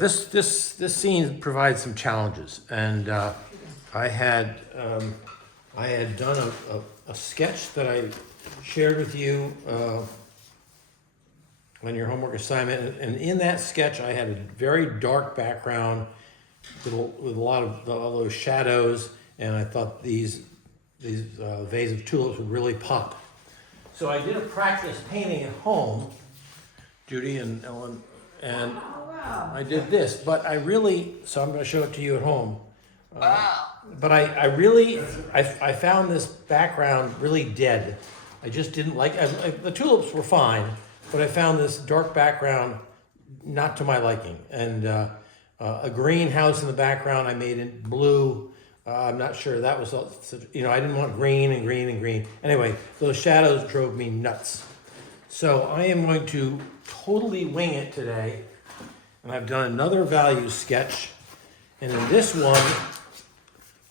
this scene provides some challenges, and I had done a sketch that I shared with you on your homework assignment, and in that sketch I had a very dark background with a lot of all those shadows, and I thought these vase of tulips would really pop. So I did a practice painting at home, Judy and Ellen, and I did this, but so I'm going to show it to you at home. But I found this background really dead. I just didn't like the tulips were fine, but I found this dark background not to my liking. And a greenhouse in the background I made in blue. I'm not sure that was, I didn't want green and green and green. Anyway, those shadows drove me nuts. So I am going to totally wing it today. And I've done another value sketch. And in this one,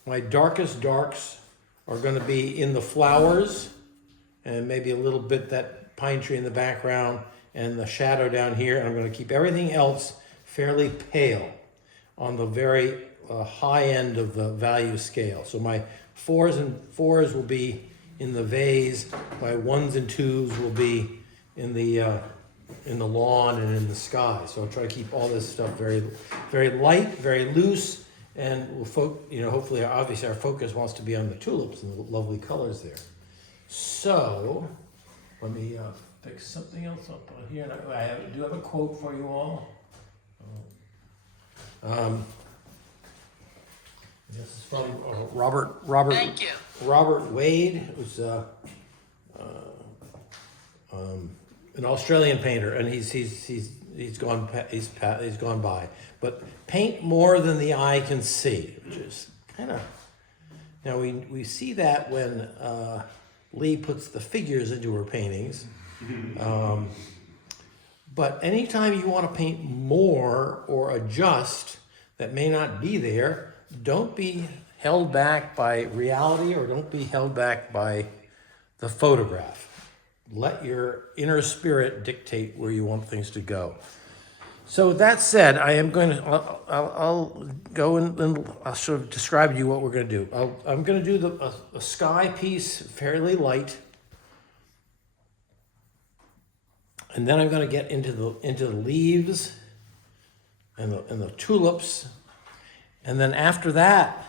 my darkest darks are going to be in the flowers and maybe a little bit that pine tree in the background and the shadow down here. And I'm going to keep everything else fairly pale on the very high end of the value scale. So my 4s will be in the vase. My 1s and 2s will be in the lawn and in the sky. So I'll try to keep all this stuff very, very light, very loose, and hopefully, obviously, our focus wants to be on the tulips and the lovely colors there. So let me pick something else up on here. I do have a quote for you all. This is from Robert. Thank you. Robert Wade, who's an Australian painter, and he's gone by. But paint more than the eye can see, which is kind of. Now we see that when Lee puts the figures into her paintings. But anytime you want to paint more or adjust that may not be there, don't be held back by reality or don't be held back by the photograph. Let your inner spirit dictate where you want things to go. So that said, I'll go and I'll sort of describe to you what we're going to do. I'm going to do a sky piece, fairly light. And then I'm going to get into the leaves and the tulips, and then after that,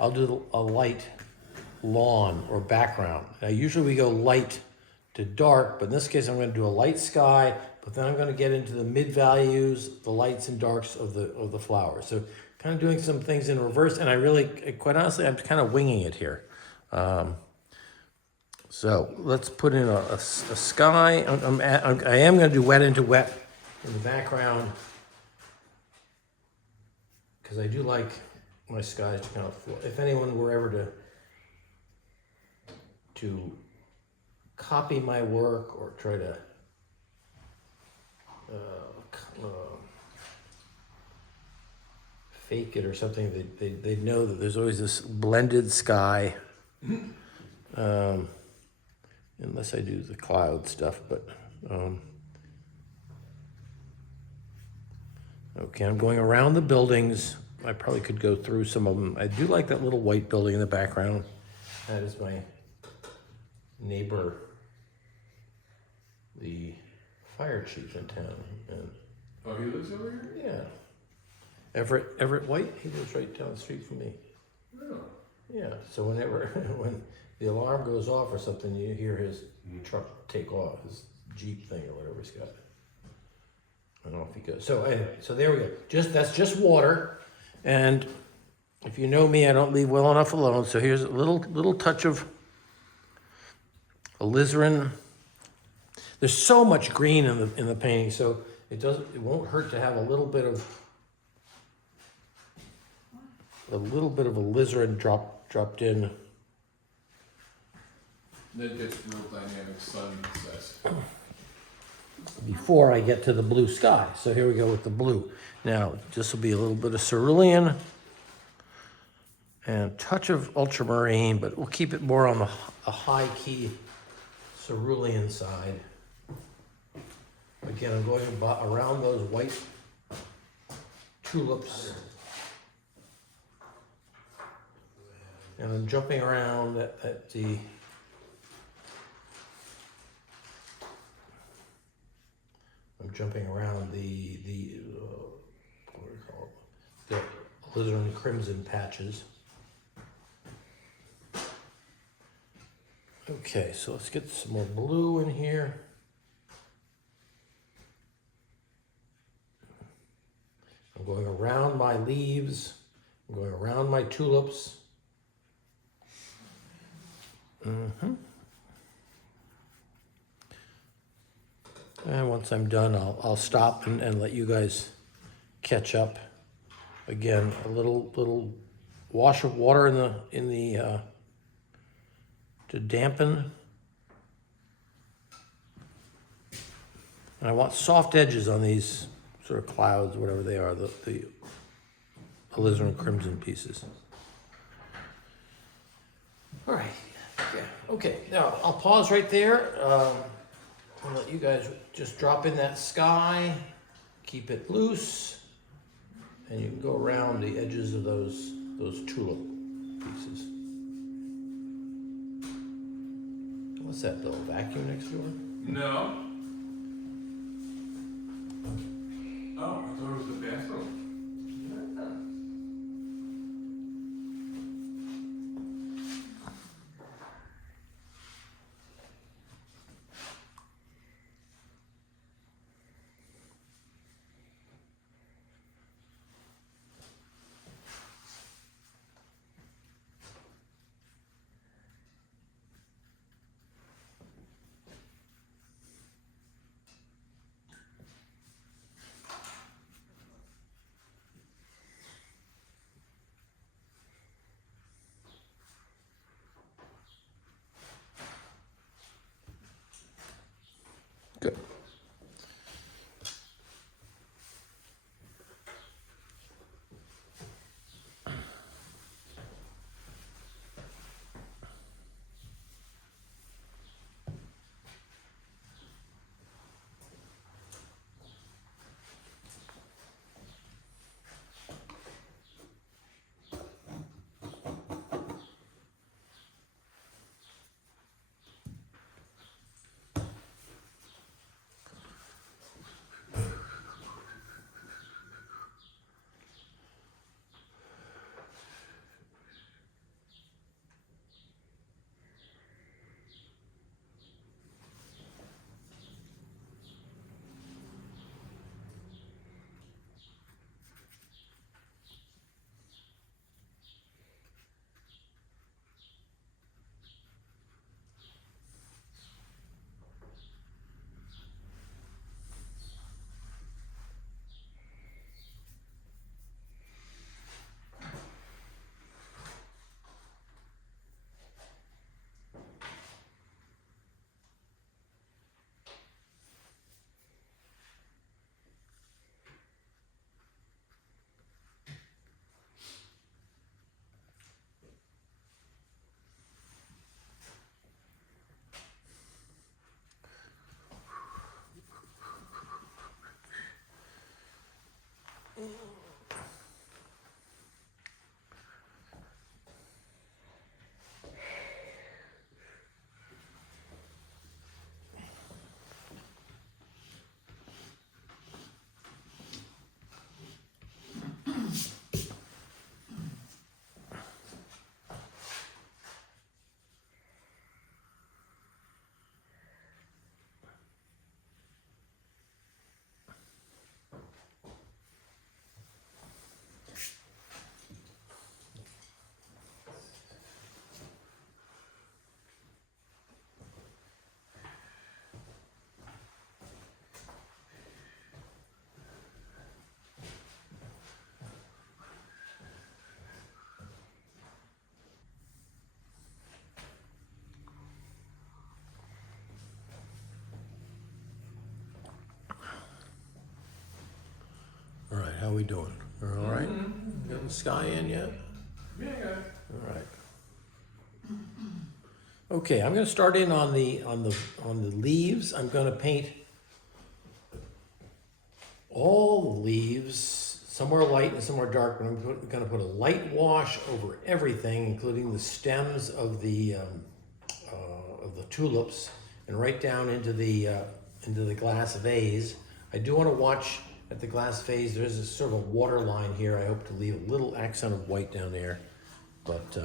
I'll do a light lawn or background. Now usually we go light to dark, but in this case I'm going to do a light sky. But then I'm going to get into the mid values, the lights and darks of the flowers. So kind of doing some things in reverse, and quite honestly, I'm kind of winging it here. So let's put in a sky. I am going to do wet into wet in the background because I do like my skies to kind of flow. If anyone were ever to copy my work or try to fake it or something, they know that there's always this blended sky. Unless I do the cloud stuff, but okay, I'm going around the buildings. I probably could go through some of them. I do like that little white building in the background. That is my neighbor, the fire chief in town. And oh, he lives over here? yeah, Everett White. He lives right down the street from me. Oh. Yeah. So when the alarm goes off or something, you hear his truck take off, his Jeep thing or whatever he's got. I don't know if he goes. So anyway, so there we go. That's just water, and if you know me, I don't leave well enough alone. So here's a little touch of alizarin. There's so much green in the painting, so it won't hurt to have a little bit of alizarin dropped in. That gets real dynamic sun zest. Before I get to the blue sky. So here we go with the blue. Now, this will be a little bit of cerulean and a touch of ultramarine, but we'll keep it more on the high key cerulean side. Again, I'm going around those white tulips. And I'm jumping around at the what do we call it? The alizarin crimson patches. Okay, so let's get some more blue in here. I'm going around my leaves. I'm going around my tulips. And once I'm done, I'll stop and let you guys catch up. Again, a little wash of water in the to dampen. And I want soft edges on these sort of clouds, whatever they are, the alizarin crimson pieces. All right. Yeah. Okay. Now I'll pause right there. I'll let you guys just drop in that sky, keep it loose, and you can go around the edges of those tulip pieces. What's that, Bill? Vacuum next door? No. Oh, I thought it was the bathroom. Good. All right, how we doing? We're all right? Getting the sky in yet? Yeah. All right. Okay, I'm going to start in on the leaves. I'm going to paint all the leaves somewhere light and somewhere dark, but I'm going to put a light wash over everything, including the stems of the tulips, and right down into the glass vase. I do want to watch at the glass vase. There's a sort of a water line here. I hope to leave a little accent of white down there, but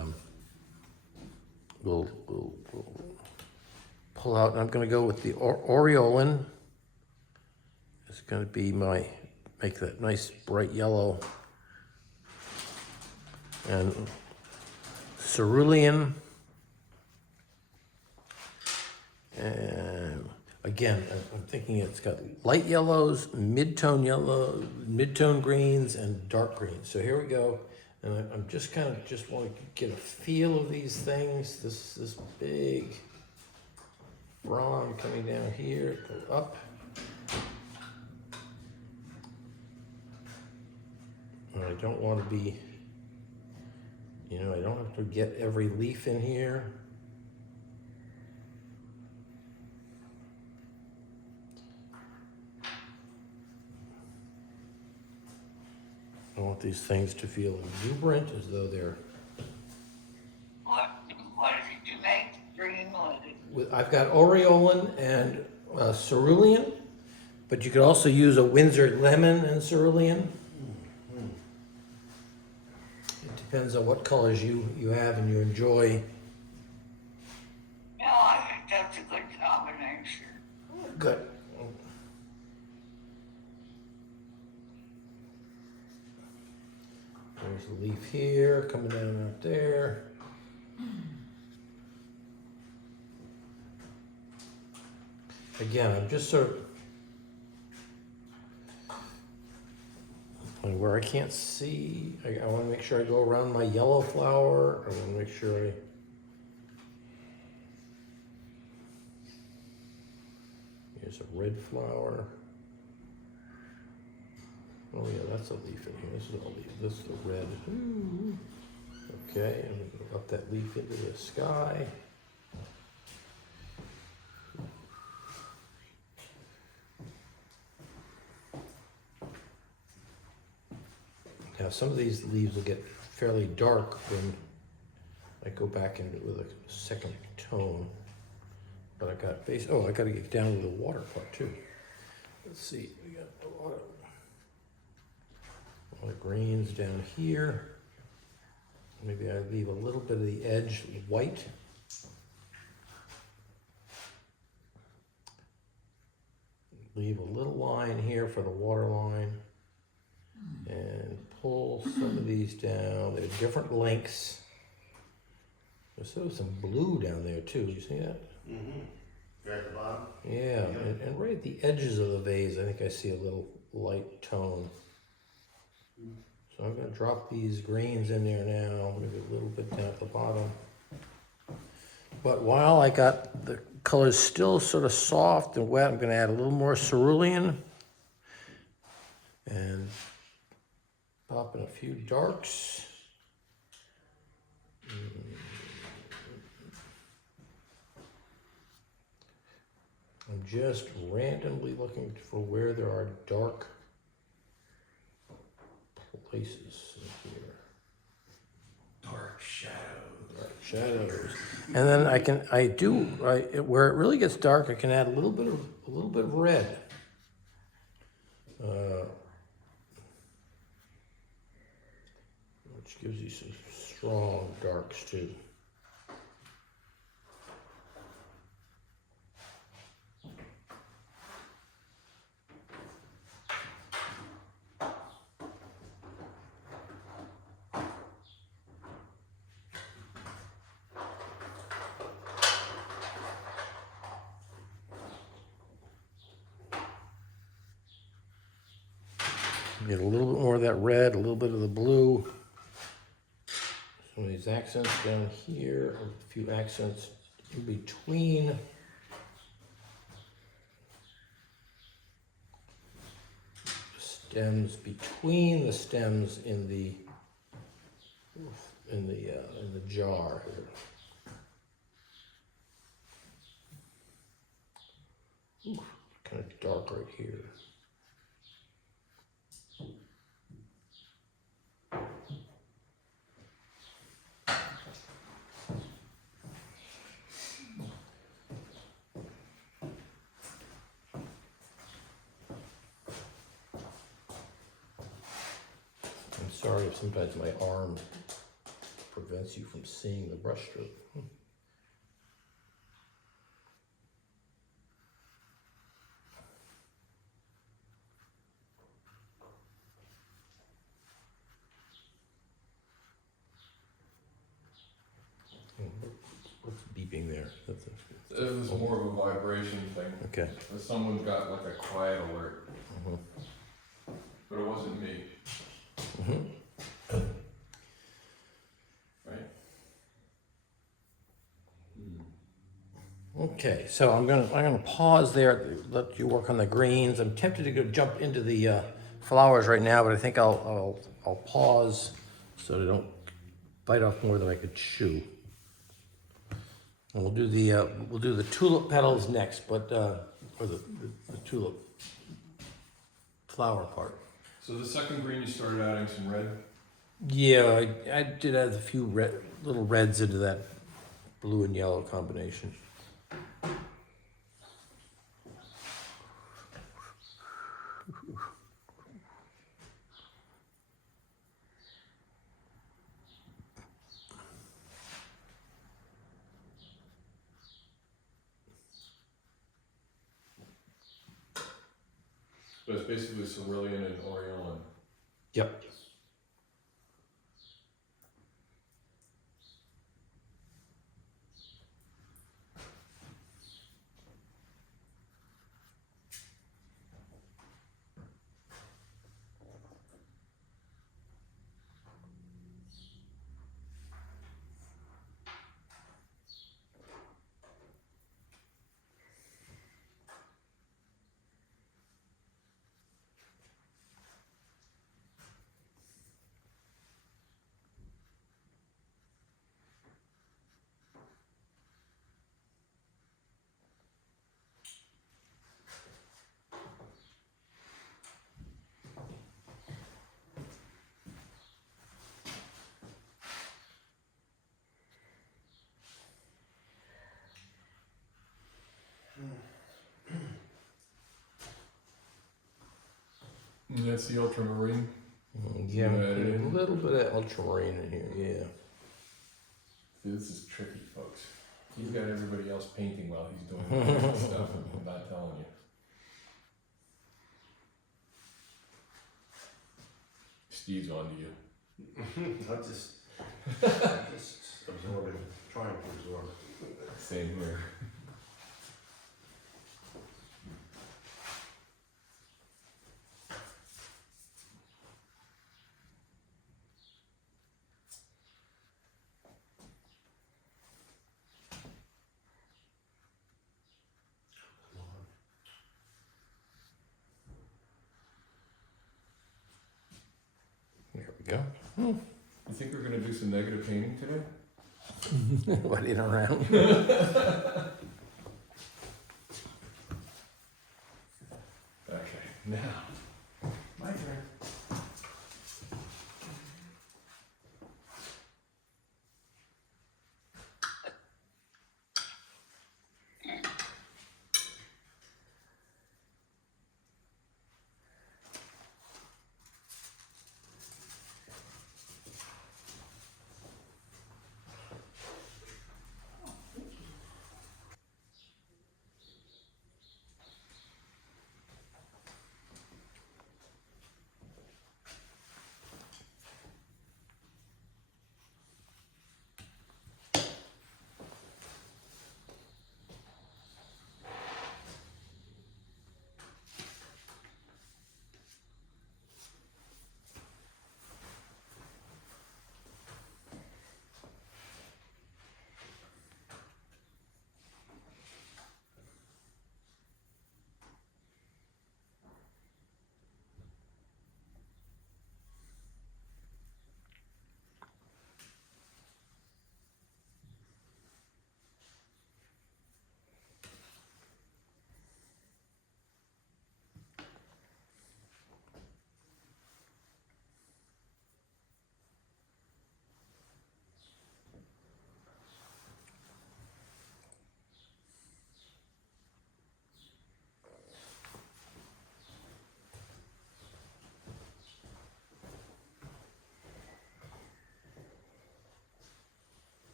we'll pull out. And I'm going to go with the aureolin. It's going to be make that nice bright yellow. And cerulean. And again, I'm thinking it's got light yellows, mid-tone yellow, mid-tone greens, and dark greens. So here we go. And I'm just kind of just want to get a feel of these things. This big frond coming down here, go up. And I don't want to be, I don't have to get every leaf in here. I want these things to feel exuberant, as though they're. What did you make? Green lighted. I've got aureolin and cerulean, but you could also use a Windsor lemon and cerulean. It depends on what colors you have and you enjoy. No, I think that's a good combination. Good. There's a leaf here, coming down out there. Again, I'm just sort of where I can't see. I want to make sure I go around my yellow flower. I want to make sure here's a red flower. Oh yeah, that's a leaf in here. This is a leaf. This is the red. Ooh. Okay, and we go up that leaf into the sky. Now some of these leaves will get fairly dark when I go back into it with a second tone. But I got I got to get down to the water part too. Let's see. We got a lot of greens down here. Maybe I leave a little bit of the edge white. Leave a little line here for the water line. And pull some of these down. They're different lengths. There's sort of some blue down there too. You see that? Mm-hmm. Right at the bottom? Yeah, and right at the edges of the vase, I think I see a little light tone. So I'm going to drop these greens in there now, maybe a little bit down at the bottom. But while I got the colors still sort of soft and wet, I'm going to add a little more cerulean and pop in a few darks. I'm just randomly looking for where there are dark places in here. Dark shadows. Dark shadows. And then where it really gets dark, I can add a little bit of red. Which gives you some strong darks too. Get a little bit more of that red, a little bit of the blue. Some of these accents down here, a few accents in between. Stems between the stems in the jar here. Ooh, kind of dark right here. sorry if sometimes my arm prevents you from seeing the brushstroke. What's beeping there? That's It was more of a vibration thing. okay. Someone got like a quiet alert, but it wasn't me. Right? Okay, so I'm gonna pause there, let you work on the greens. I'm tempted to go jump into the flowers right now, but I think I'll pause so they don't bite off more than I could chew. And we'll do the tulip petals next, but or the tulip flower part. So the second green, you started adding some red. Yeah, I did add a few little reds into that blue and yellow combination. So it's basically cerulean and aureolin. Yep. And that's the ultramarine. Yeah, You added a in? little bit of ultramarine in here, yeah. See, this is tricky, folks. He's got everybody else painting while he's doing the stuff. I'm not telling you. Steve's on to you. I'm just absorbing, trying to absorb it. Same here. There we go. You think we're gonna do some negative painting today? Running around. Okay, now, my turn.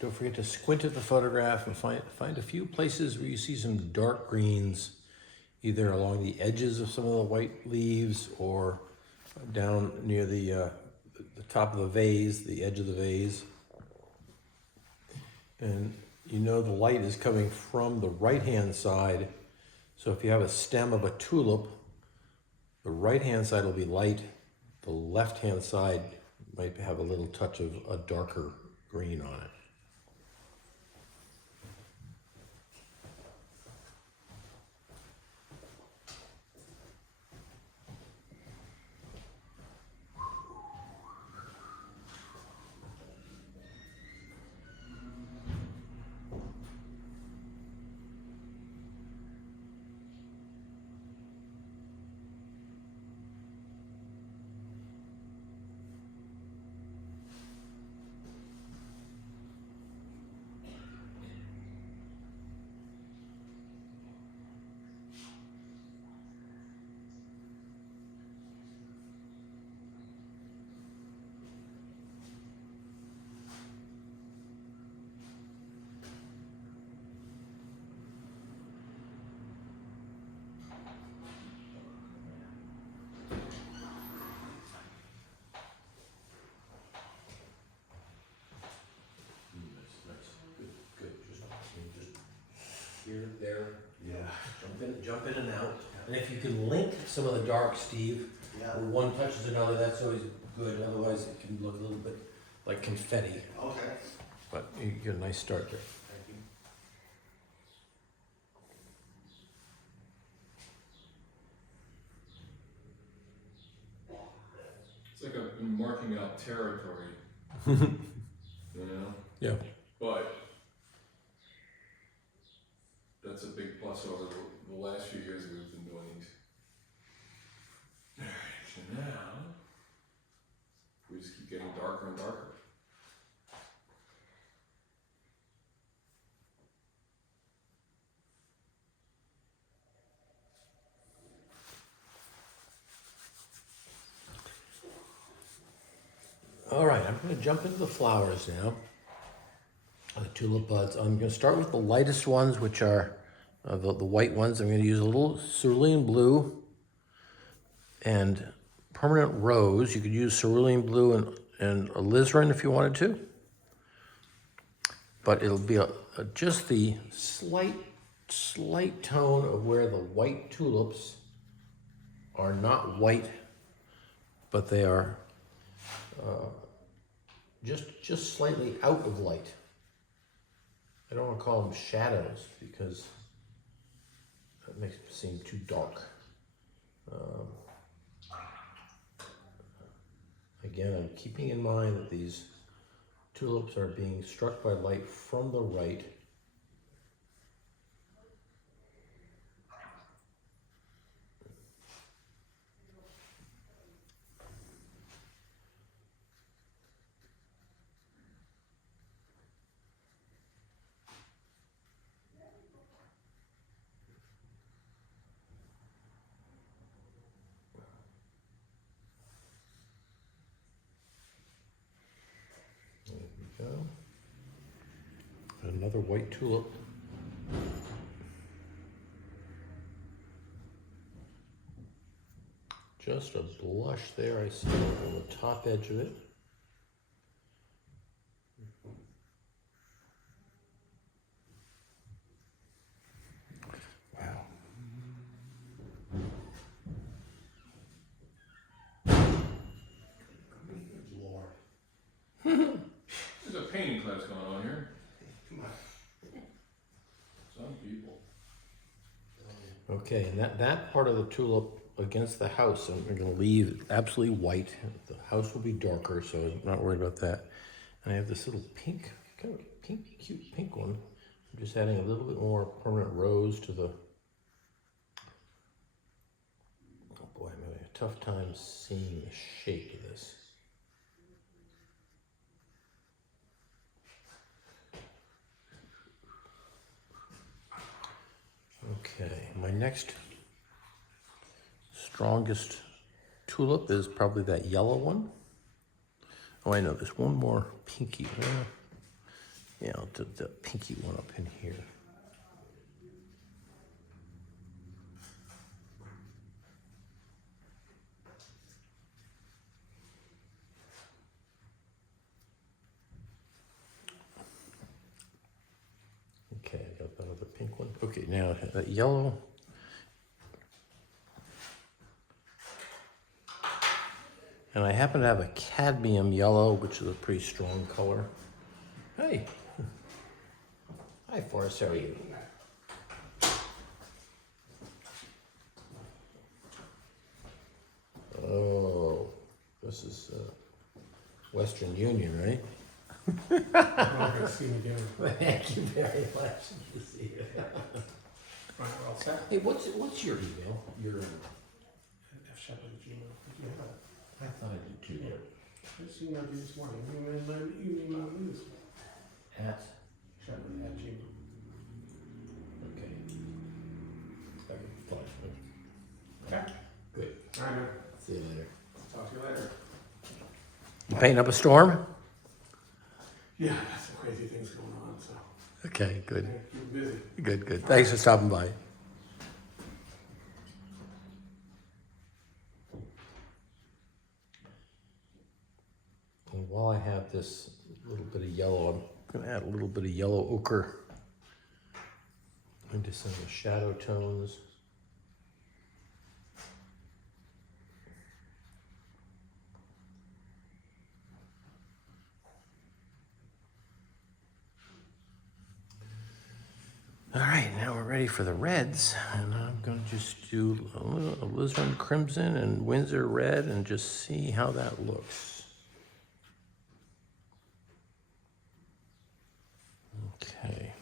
don't forget to squint at the photograph and find a few places where you see some dark greens, either along the edges of some of the white leaves or down near the top of the vase, the edge of the vase. And you know the light is coming from the right-hand side. So if you have a stem of a tulip, the right-hand side will be light. The left-hand side might have a little touch of a darker green on it. Here, there, Yeah. jump in and out. And if you can link some of the dark, Steve, Yeah. where one touches another, that's always good. Otherwise, it can look a little bit like confetti. Okay. But you get a nice start there. Thank you. It's like I've been marking out territory. You know? Yeah. But that's a big plus over the last few years that we've been doing these. Alright, so now we just keep getting darker and darker. All right, I'm going to jump into the flowers now. The tulip buds. I'm going to start with the lightest ones, which are the white ones. I'm going to use a little cerulean blue and permanent rose. You could use cerulean blue and alizarin if you wanted to. But it'll be just the slight tone of where the white tulips are not white, but they are just slightly out of light. I don't want to call them shadows because that makes it seem too dark. Again, I'm keeping in mind that these tulips are being struck by light from the right. Go. Another white tulip. Just a blush there, I see on the top edge of it. Wow. Lord. There's a painting class going on here. Come on. Some people. Okay, and that part of the tulip against the house, I'm going to leave absolutely white. The house will be darker, so I'm not worried about that. And I have this little pink, kind of pink, cute pink one. I'm just adding a little bit more permanent rose to the... Oh boy, I'm having a tough time seeing the shape of this. Okay, my next strongest tulip is probably that yellow one. Oh, I know, there's one more pinky. the pinky one up in here. Okay, I got that other pink one. Okay, now that yellow. And I happen to have a cadmium yellow, which is a pretty strong color. Hey. Hi, Forrest, how are you? Oh, this is Western Union, right? I'm not gonna see him again. Thank you very much. Good to see you. Right, we're all set. Hey, what's your email? Your F.Shepherd@gmail. Did you have it? I thought I did too. I just emailed you this morning. You emailed me this morning. At Shepherd@gmail. okay. Okay, fine. Okay. Good. All right, man. See you later. Talk to you later. You painting up a storm? Yeah, some crazy things going on, so Okay, good. yeah, keep busy. Good. Thanks for stopping by. And while I have this little bit of yellow, I'm going to add a little bit of yellow ochre into some of the shadow tones. All right, now we're ready for the reds, and I'm going to just do a little alizarin crimson and Windsor red and just see how that looks. Okay.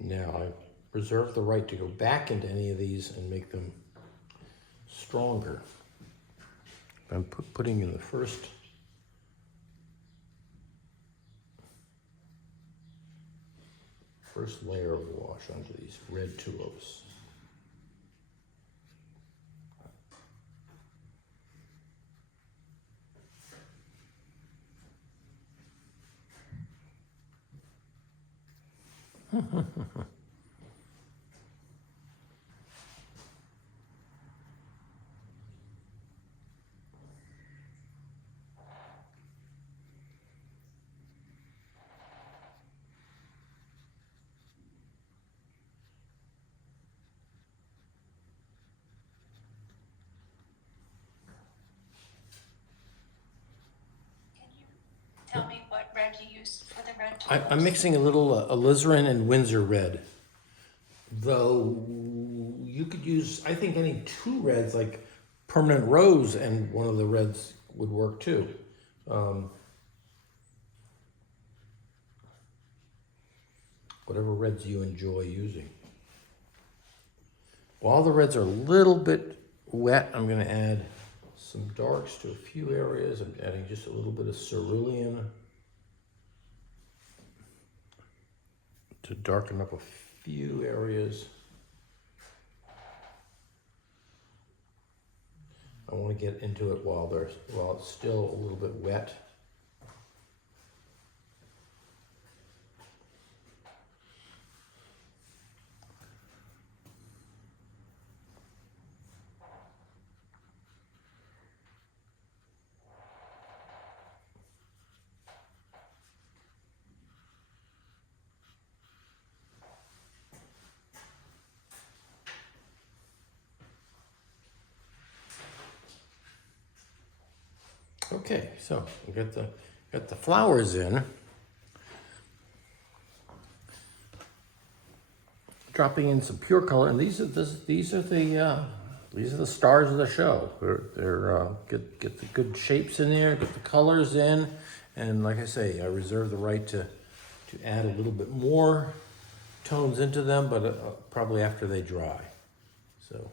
Now I reserve the right to go back into any of these and make them stronger. I'm putting in the first layer of wash onto these red tulips. Tell me what red you use for the red I'm tulips. mixing a little alizarin and Windsor red. Though you could use, I think, any two reds, like permanent rose, and one of the reds would work too. Whatever reds you enjoy using. While the reds are a little bit wet, I'm going to add some darks to a few areas. I'm adding just a little bit of cerulean to darken up a few areas. I want to get into it while it's still a little bit wet. Okay, so we got the flowers in. Dropping in some pure color, and these are the stars of the show. They're get the good shapes in there, get the colors in, and like I say, I reserve the right to add a little bit more tones into them, but probably after they dry. So.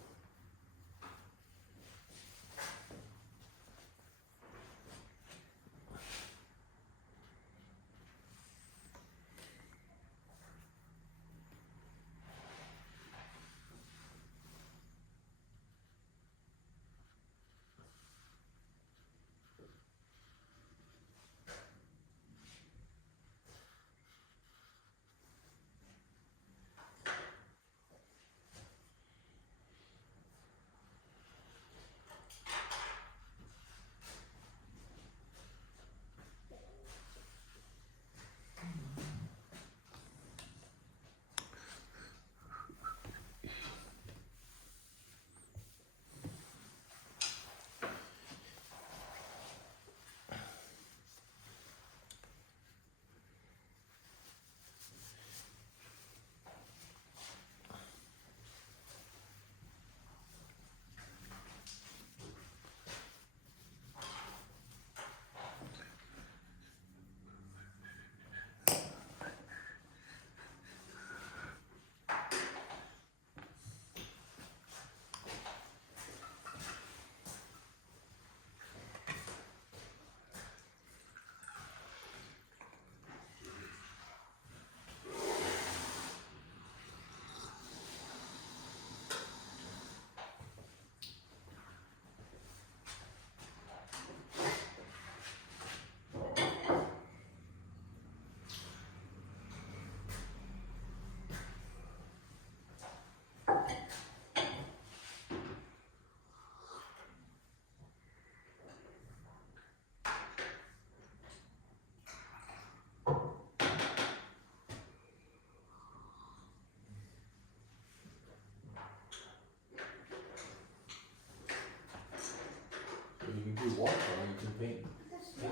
paint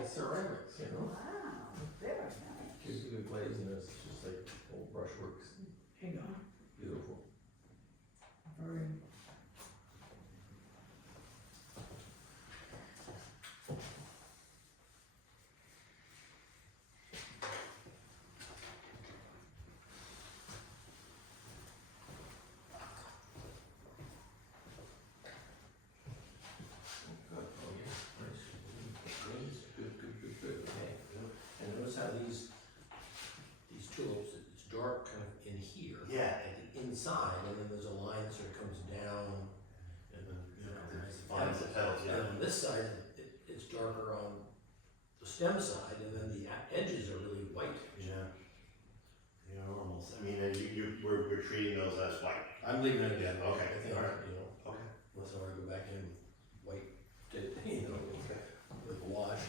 ceramics, you know? Wow, very nice. Gives you good glaziness, it's just like old brushworks, Hang on. beautiful. Very. Good, oh yeah, nice. Greens, good, okay. And notice how these tulips, it's dark kind of in here. Yeah. At the inside, and then there's a line that sort of comes down, and then, you know, there's Finds the petals, and yeah. on this side, it's darker on the stem side, and then the edges are really white. Yeah. Yeah, almost. I mean, we're treating those as white. I'm leaving it again. Okay, I think, alright. you know, Okay. unless I wanna go back in with white, you know, with a wash.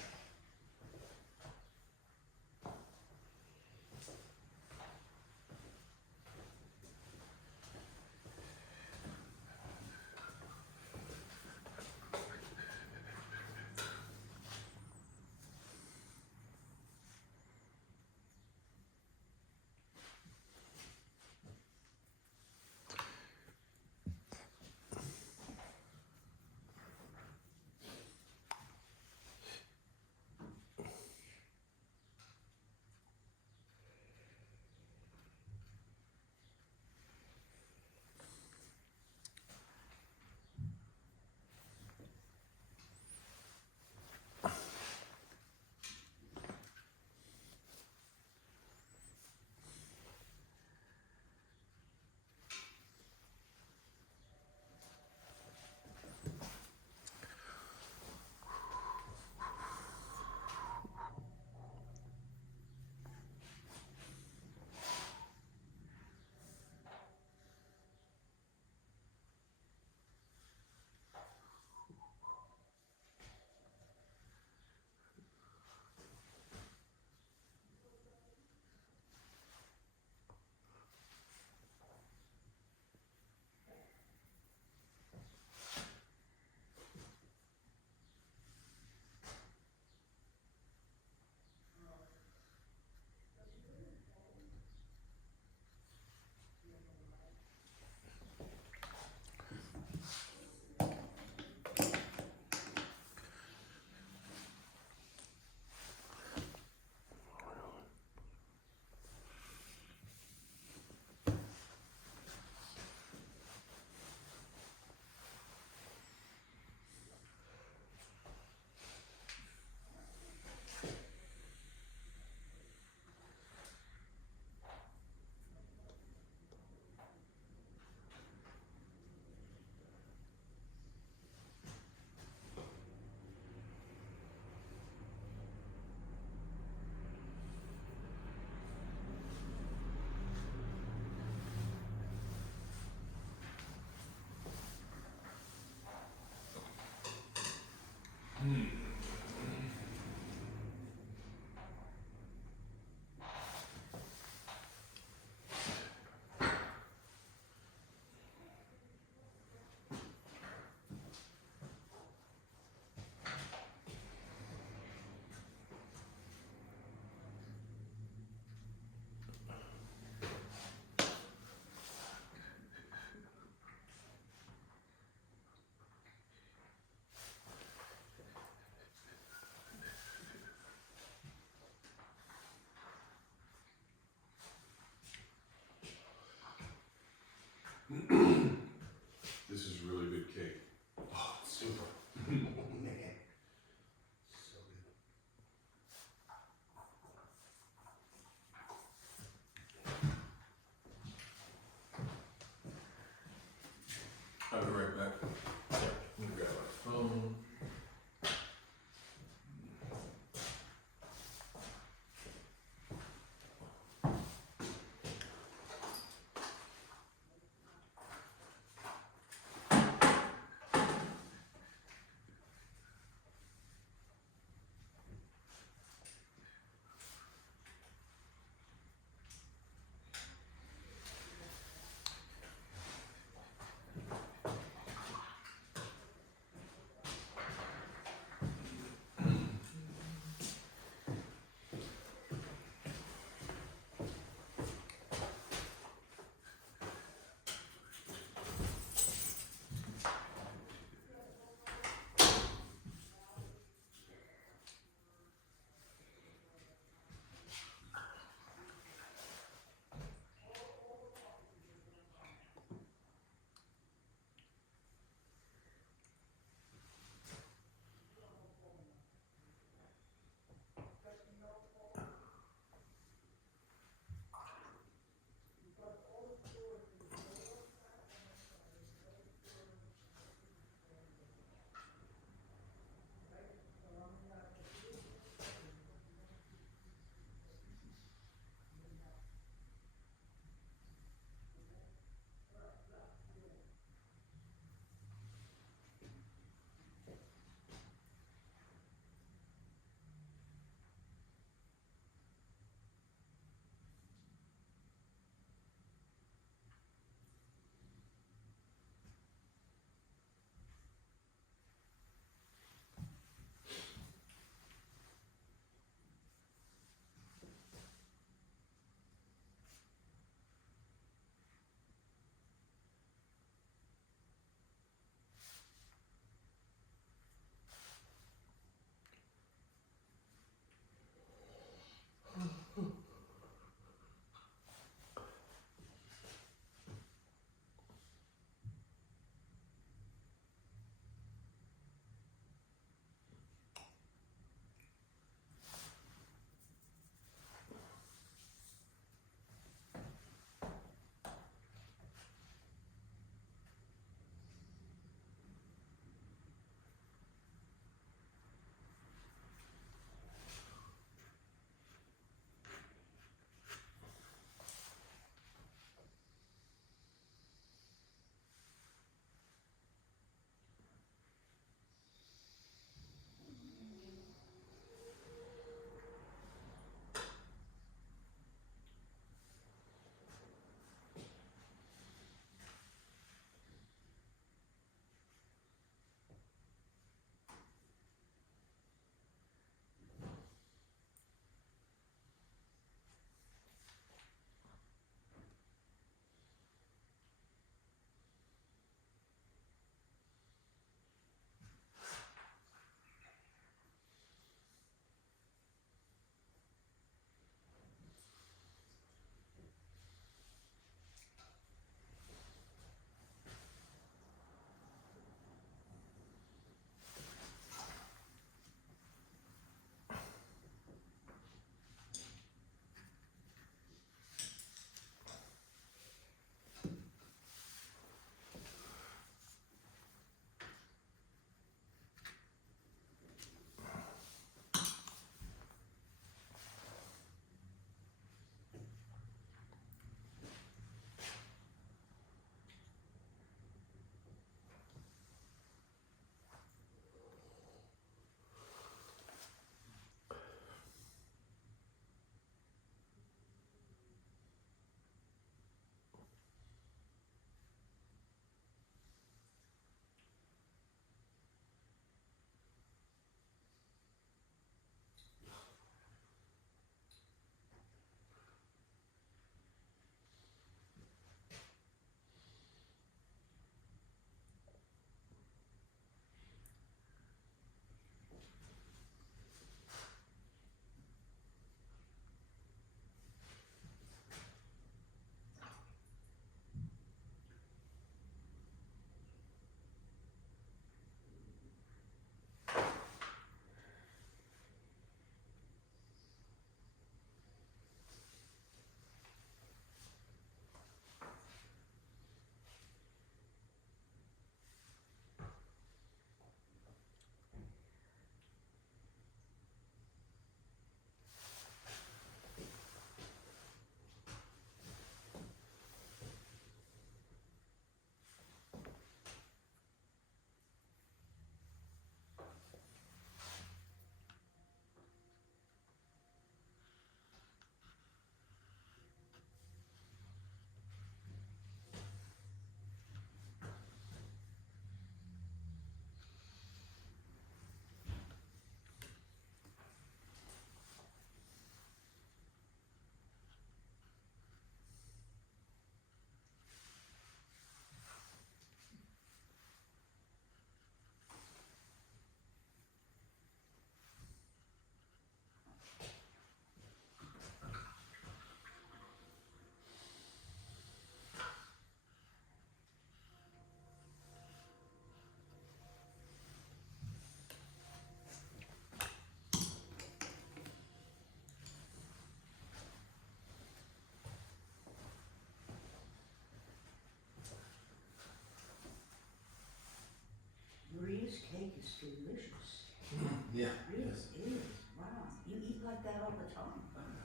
all the time.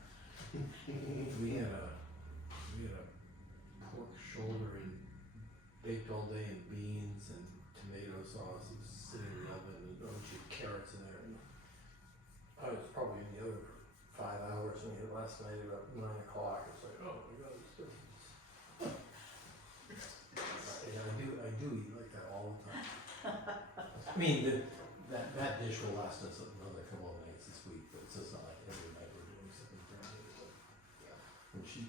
We had a pork shoulder and baked all day in beans and tomato sauce. It was sitting in the oven and a bunch of carrots in there. And I was probably in the oven for 5 hours and we had last night about 9 o'clock. It's like, oh my god, it's delicious. And I do eat like that all the time. I mean, that dish will last us another couple of nights this week, but it's just not like every night we're doing something brand new. But when she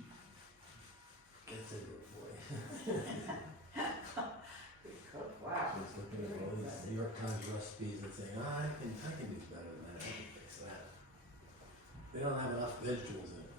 gets into it, boy. Wow. She's looking at all these New York Times recipes and saying, I can do better than that. I can fix that. They don't have enough vegetables in it.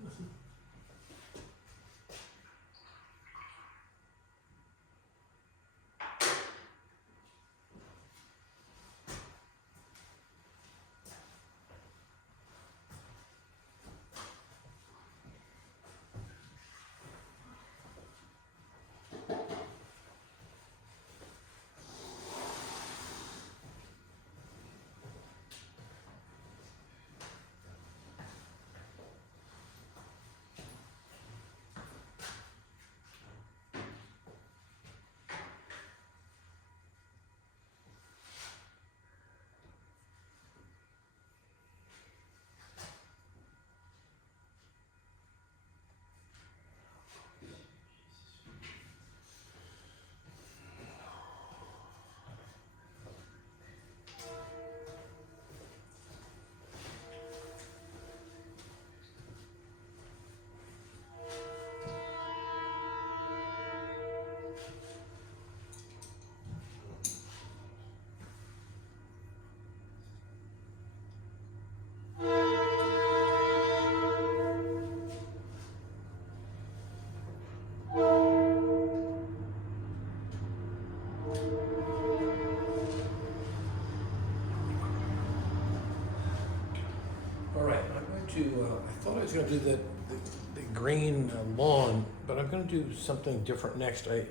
All right, I'm going to, I thought I was going to do the green lawn, but I'm going to do something different next. I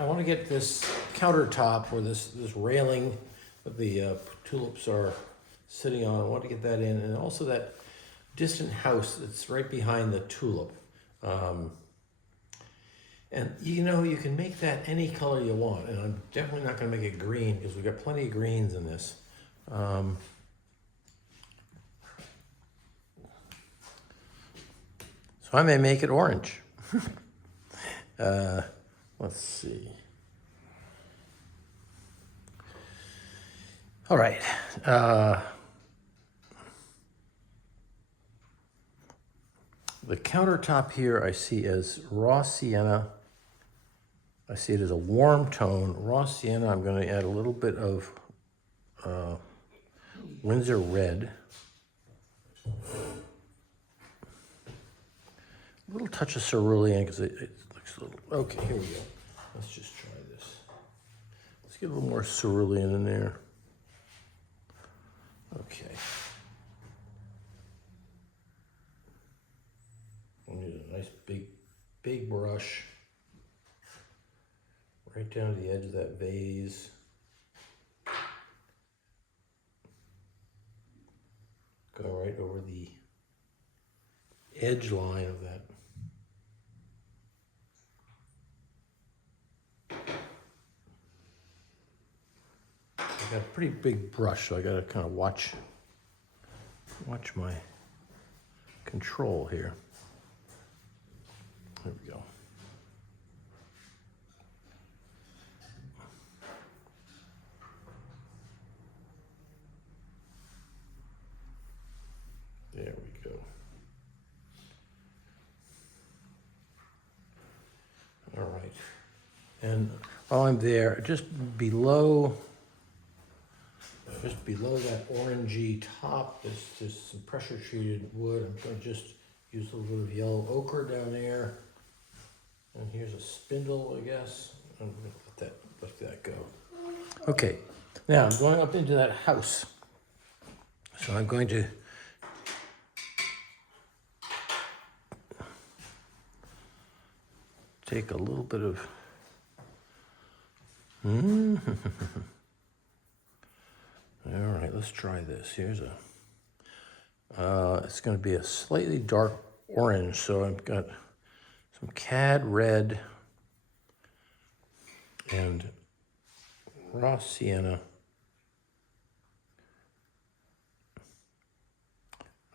want to get this countertop or this railing that the tulips are sitting on. I want to get that in, and also that distant house that's right behind the tulip. And you can make that any color you want, and I'm definitely not going to make it green because we've got plenty of greens in this. So I may make it orange. Let's see. All right. The countertop here I see as raw sienna. I see it as a warm tone. Raw sienna, I'm going to add a little bit of Windsor red. A little touch of cerulean because it looks a little... Okay, here we go. Let's just try this. Let's get a little more cerulean in there. Okay. I need a nice big brush right down to the edge of that vase. Go right over the edge line of that. I got a pretty big brush, so I gotta kind of watch my control here. There we go. There we go. All right. And while I'm there, just below that orangey top, there's just some pressure treated wood. I'm going to just use a little bit of yellow ochre down there. And here's a spindle, I guess. I'm going to let that go. Okay, now I'm going up into that house. So I'm going to take a little bit of all right, let's try this. Here's It's going to be a slightly dark orange, so I've got some cad red and raw sienna.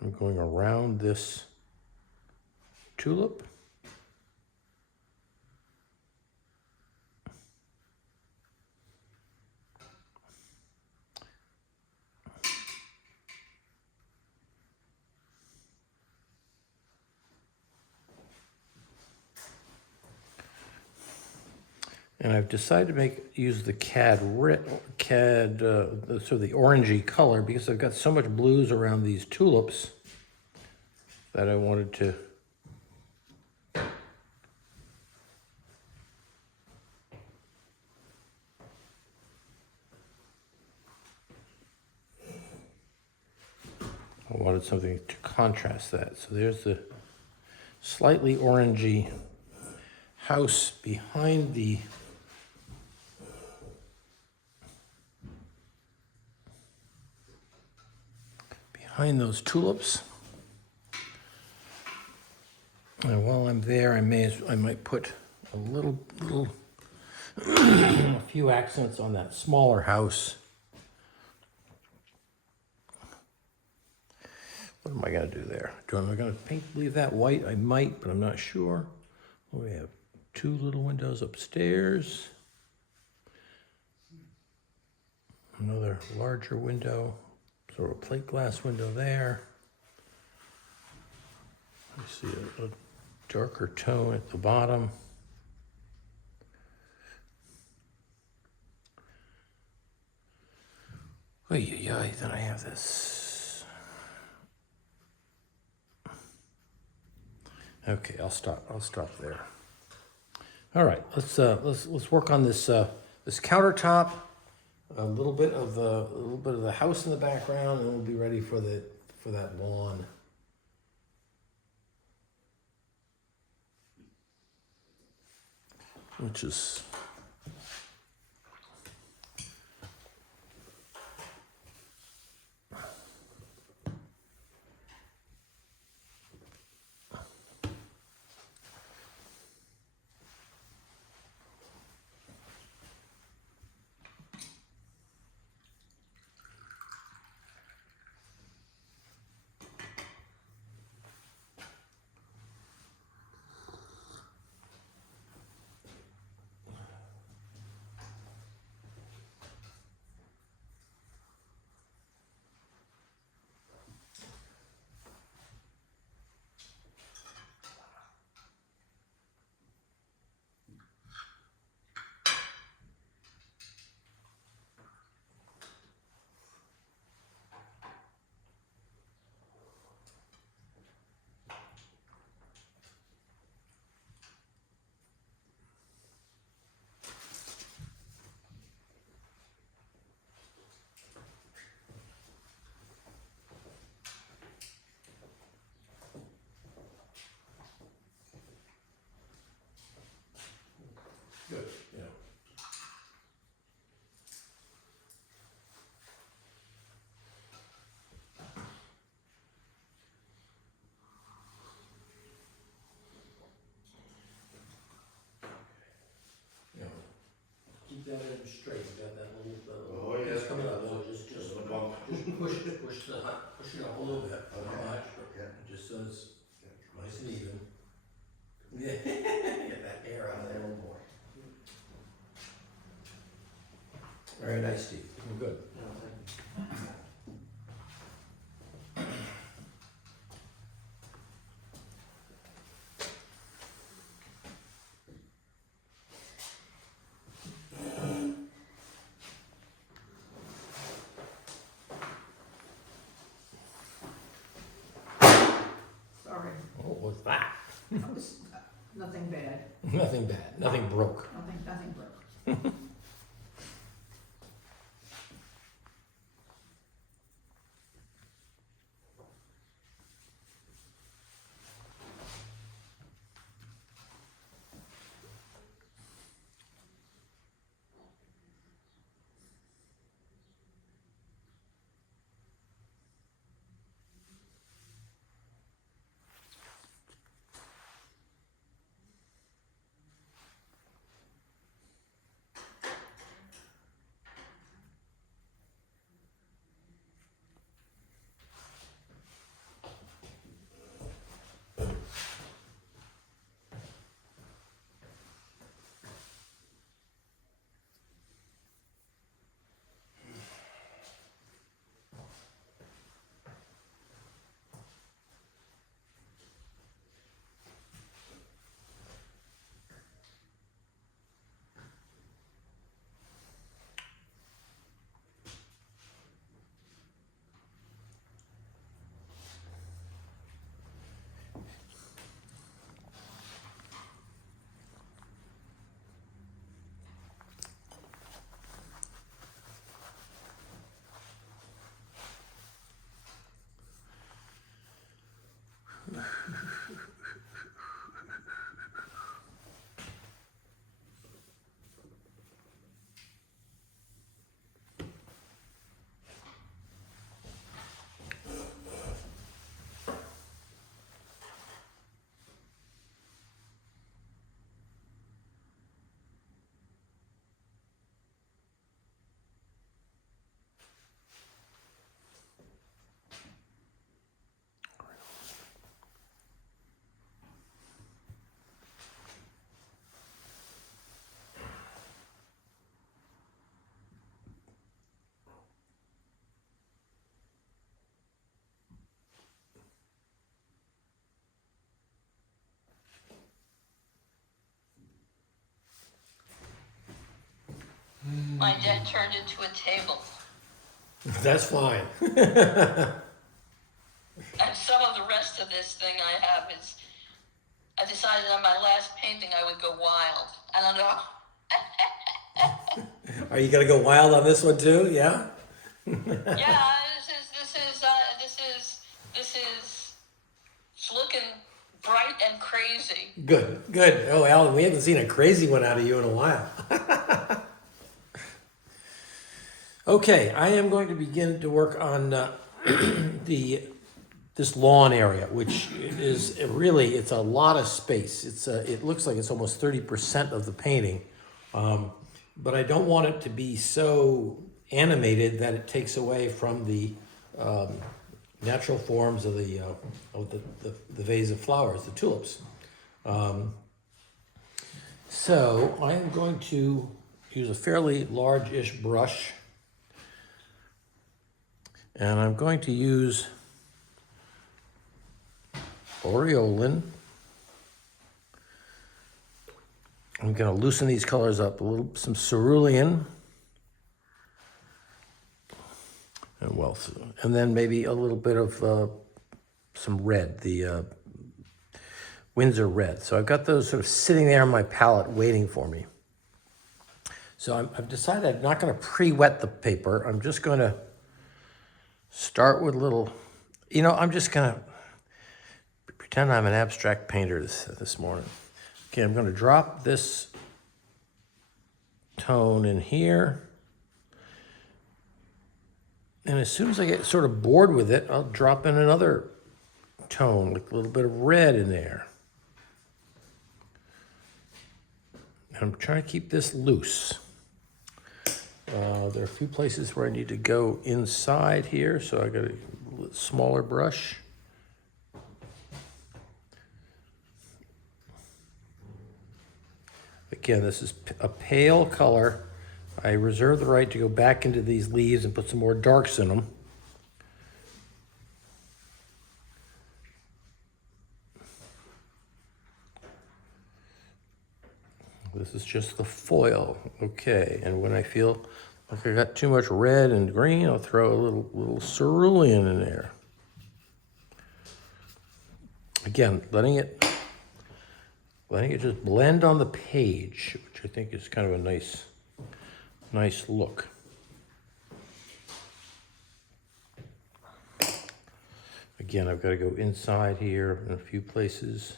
I'm going around this tulip. And I've decided to use the so the orangey color, because I've got so much blues around these tulips that I wanted to something to contrast that. So there's the slightly orangey house behind those tulips. And while I'm there, I might put a few accents on that smaller house. What am I gonna do there? Am I gonna leave that white? I might, but I'm not sure. We have 2 little windows upstairs. Another larger window, sort of a plate glass window there. I see a darker tone at the bottom. Then I have this. Okay, I'll stop there. All right, let's work on this this countertop. A little bit of the house in the background, and we'll be ready for that lawn. Which is good, yeah. Keep that in straight. You got that little Oh, yeah. piece coming up. So just The bump. push it up a little bit. Not Okay. much, Yeah. just so it's nice and even. Yeah, get that air out of there. Oh, boy. Very nice, Steve. Well, good. Sorry, What was that? that was nothing bad, Nothing bad. Nothing broke. nothing broke. My deck turned into a table. That's fine. And some of the rest of this thing I have is, I decided on my last painting I would go wild. I don't know. Are you gonna go wild on this one too? Yeah? Yeah, this is, it's looking bright and crazy. Good, good. Oh, Alan, we haven't seen a crazy one out of you in a while. Okay, I am going to begin to work on this lawn area, which is really, it's a lot of space. It looks like it's almost 30% of the painting. But I don't want it to be so animated that it takes away from the natural forms of the vase of flowers, the tulips. So I am going to use a fairly large-ish brush, and I'm going to use Aureolin. I'm going to loosen these colors up a little, some cerulean, and then maybe a little bit of some red, the Windsor red. So I've got those sort of sitting there on my palette waiting for me. So I've decided I'm not going to pre-wet the paper. I'm just going to start with a little, I'm just going to pretend I'm an abstract painter this morning. Okay, I'm going to drop this tone in here. And as soon as I get sort of bored with it, I'll drop in another tone, like a little bit of red in there. And I'm trying to keep this loose. There are a few places where I need to go inside here, so I got a smaller brush. Again, this is a pale color. I reserve the right to go back into these leaves and put some more darks in them. This is just the foil, okay. And when I feel like I got too much red and green, I'll throw a little cerulean in there. Again, letting it just blend on the page, which I think is kind of a nice look. Again, I've got to go inside here in a few places.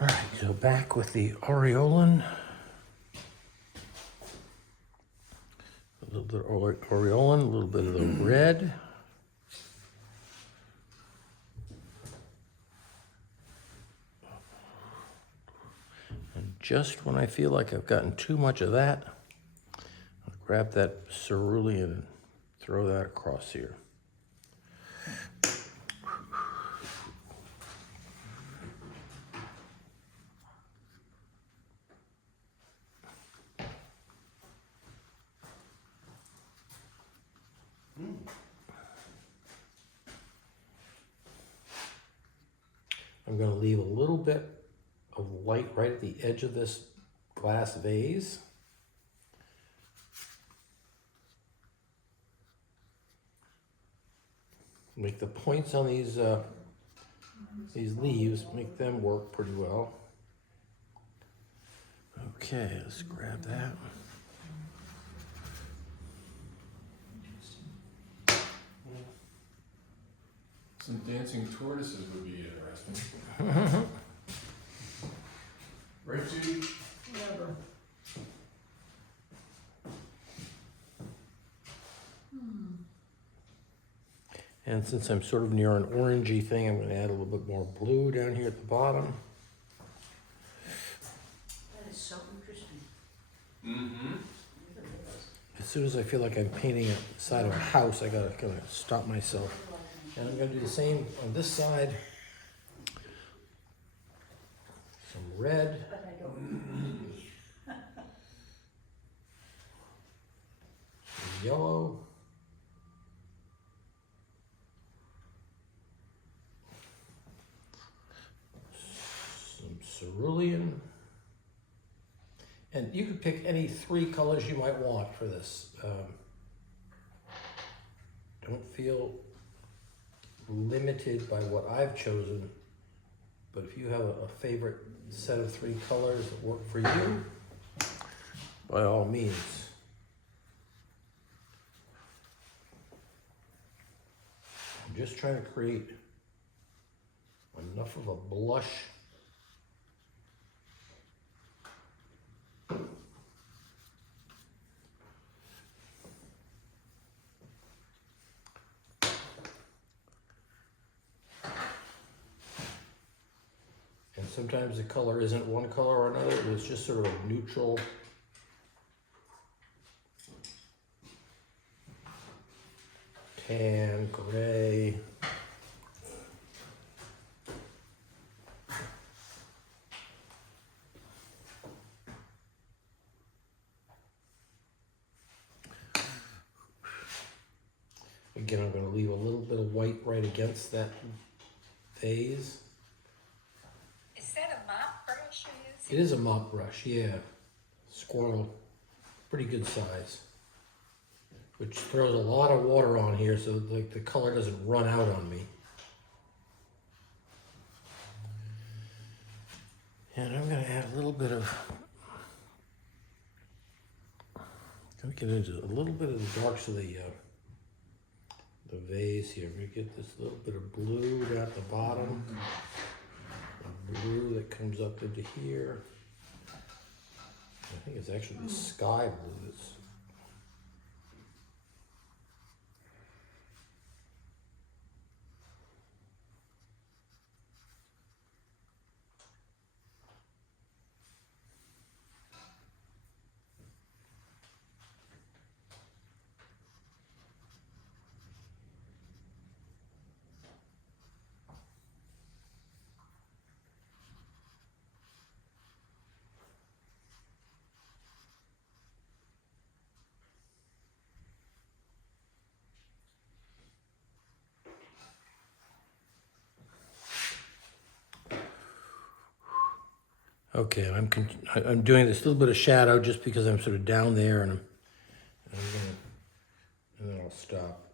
All right, so back with the Aureolin. A little bit of Aureolin, a little bit of the red. And just when I feel like I've gotten too much of that, I'll grab that cerulean and throw that across here. I'm going to leave a little bit of light right at the edge of this glass vase. Make the points on these leaves, make them work pretty well. Okay, let's grab that. Some dancing tortoises would be interesting. Right, Judy? Never. And since I'm sort of near an orangey thing, I'm gonna add a little bit more blue down here at the bottom. That is so interesting. Mm-hmm. As soon as I feel like I'm painting a side of a house, I gotta kind of stop myself. And I'm gonna do the same on this side. Some red. But I don't. Some yellow. Some cerulean. And you could pick any 3 colors you might want for this. Don't feel limited by what I've chosen, but if you have a favorite set of 3 colors that work for you, by all means. I'm just trying to create enough of a blush. And sometimes the color isn't one color or another, it's just sort of a neutral. Tan, gray. Again, I'm going to leave a little bit of white right against that vase. Is that a mop brush you're using? It is a mop brush, yeah. Squirrel, pretty good size. Which throws a lot of water on here so like the color doesn't run out on me. And I'm gonna add a little bit of, gonna get into a little bit of the darks of the vase here. We get this little bit of blue down at the bottom. A blue that comes up into here. I think it's actually the sky blue that's. Okay, I'm doing this little bit of shadow just because I'm sort of down there, and and then I'll stop.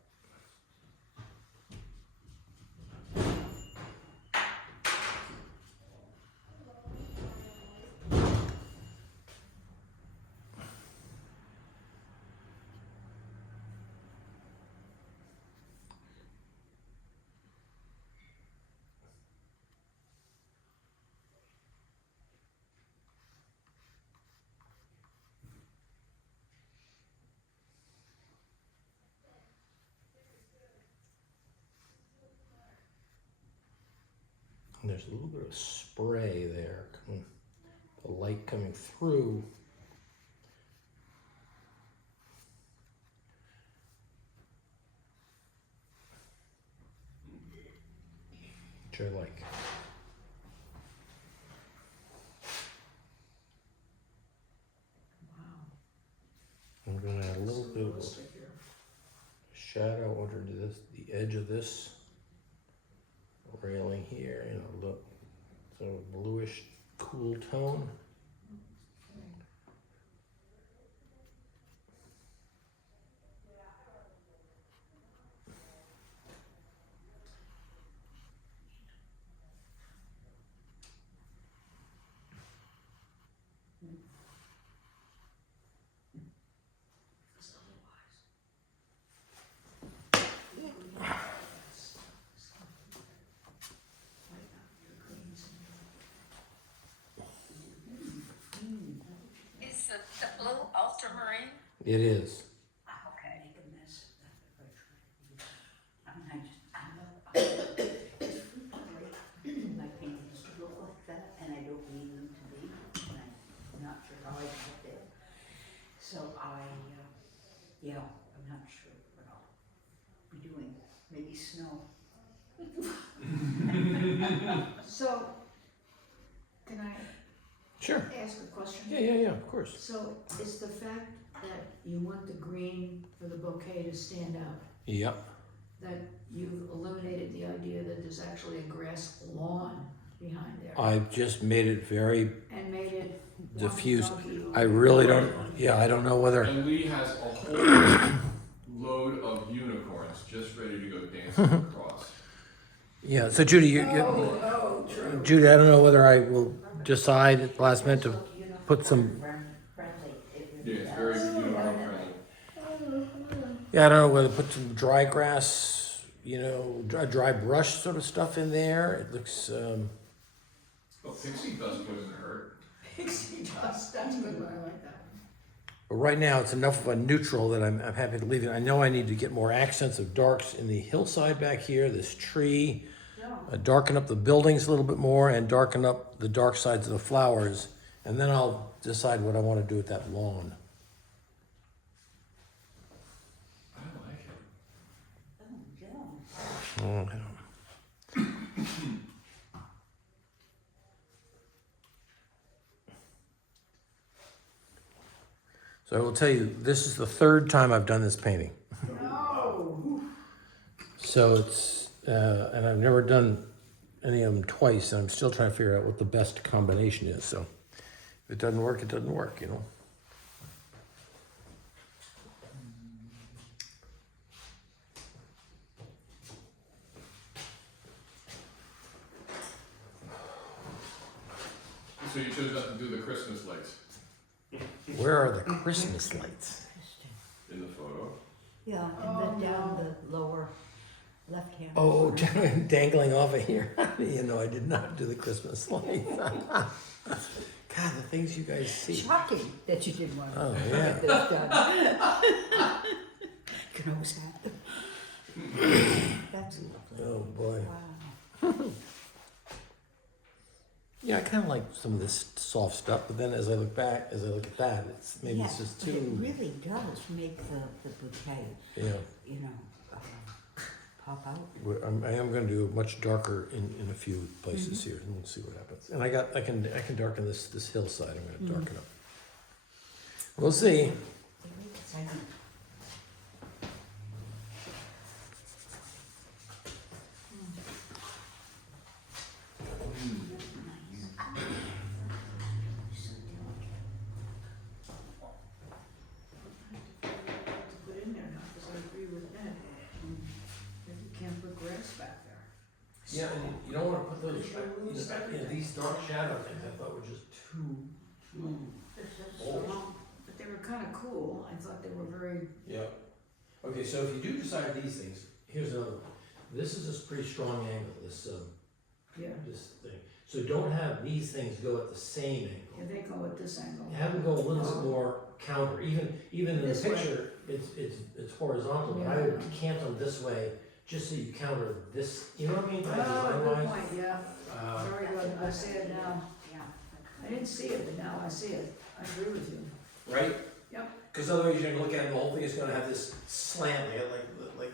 And there's a little bit of spray there, the light coming through. Which I like. Wow. I'm gonna add a little bit of Realistic here. shadow under the edge of this railing here, look, sort of bluish, cool tone. It is. Okay. Make a mess. I mean, it's frequently my paintings look like that, and I don't need them to be, and I'm not sure how I got there. So yeah, I'm not sure what I'll be doing. Maybe snow. So, can I Sure. ask a question? Yeah, of course. So, is the fact that you want the green for the bouquet to stand out, Yep. that you've eliminated the idea that there's actually a grass lawn behind there? I just made it very And made it diffuse. wonky. I really don't, I don't know whether, And Lee has a whole load of unicorns just ready to go dancing across. yeah, so Judy, True. Judy, I don't know whether I will decide at the last minute to put some, Yeah, it's very unicorn friendly. I don't know whether to put some dry grass, a dry brush sort of stuff in there. It looks, Oh, pixie dust wouldn't hurt. Pixie dust, that's good one, I like that one. but right now it's enough of a neutral that I'm happy to leave it. I know I need to get more accents of darks in the hillside back here, this tree. Darken up the buildings a little bit more and darken up the dark sides of the flowers, and then I'll decide what I want to do with that lawn. I like it. Oh, yeah. So I will tell you, this is the third time I've done this painting. No. So it's, and I've never done any of them twice, and I'm still trying to figure out what the best combination is. So if it doesn't work, it doesn't work, So you chose not to do the Christmas lights Where are the Christmas lights? in the photo. Yeah, and then down the lower left hand. Oh, dangling off of here. I did not do the Christmas lights. God, the things you guys see. Shocking that you didn't want to Oh, get yeah. this done. Can always happen. That's lovely. Oh, boy. Wow. Yeah, I kind of like some of this soft stuff, but then as I look at that, maybe it's just But it too, really does make the bouquet, pop out. I am going to do much darker in a few places here, and we'll see what happens. And I can darken this hillside. I'm going to darken up. We'll see. Very exciting. Put in there now, because I agree with Ed. That you can't put grass back there. Yeah, and you don't want to put those, these dark shadow things. I thought were just too. But they were kind of cool. I thought they were very. Yeah. Okay, so if you do decide these things, here's another one. This is a pretty strong angle. This thing. So don't have these things go at the same angle. Yeah, they go at this angle. Have them go a little bit more counter. Even in the This way. picture, it's horizontal. But I would cant them this way, just so you counter this. You know what I mean? Like Oh, good design-wise. point, yeah. Very good. I see it now. Yeah. I didn't see it, but now I see it. I agree with you. Right? Yep. Because otherwise you're gonna look at it, and the whole thing is gonna have this slant, like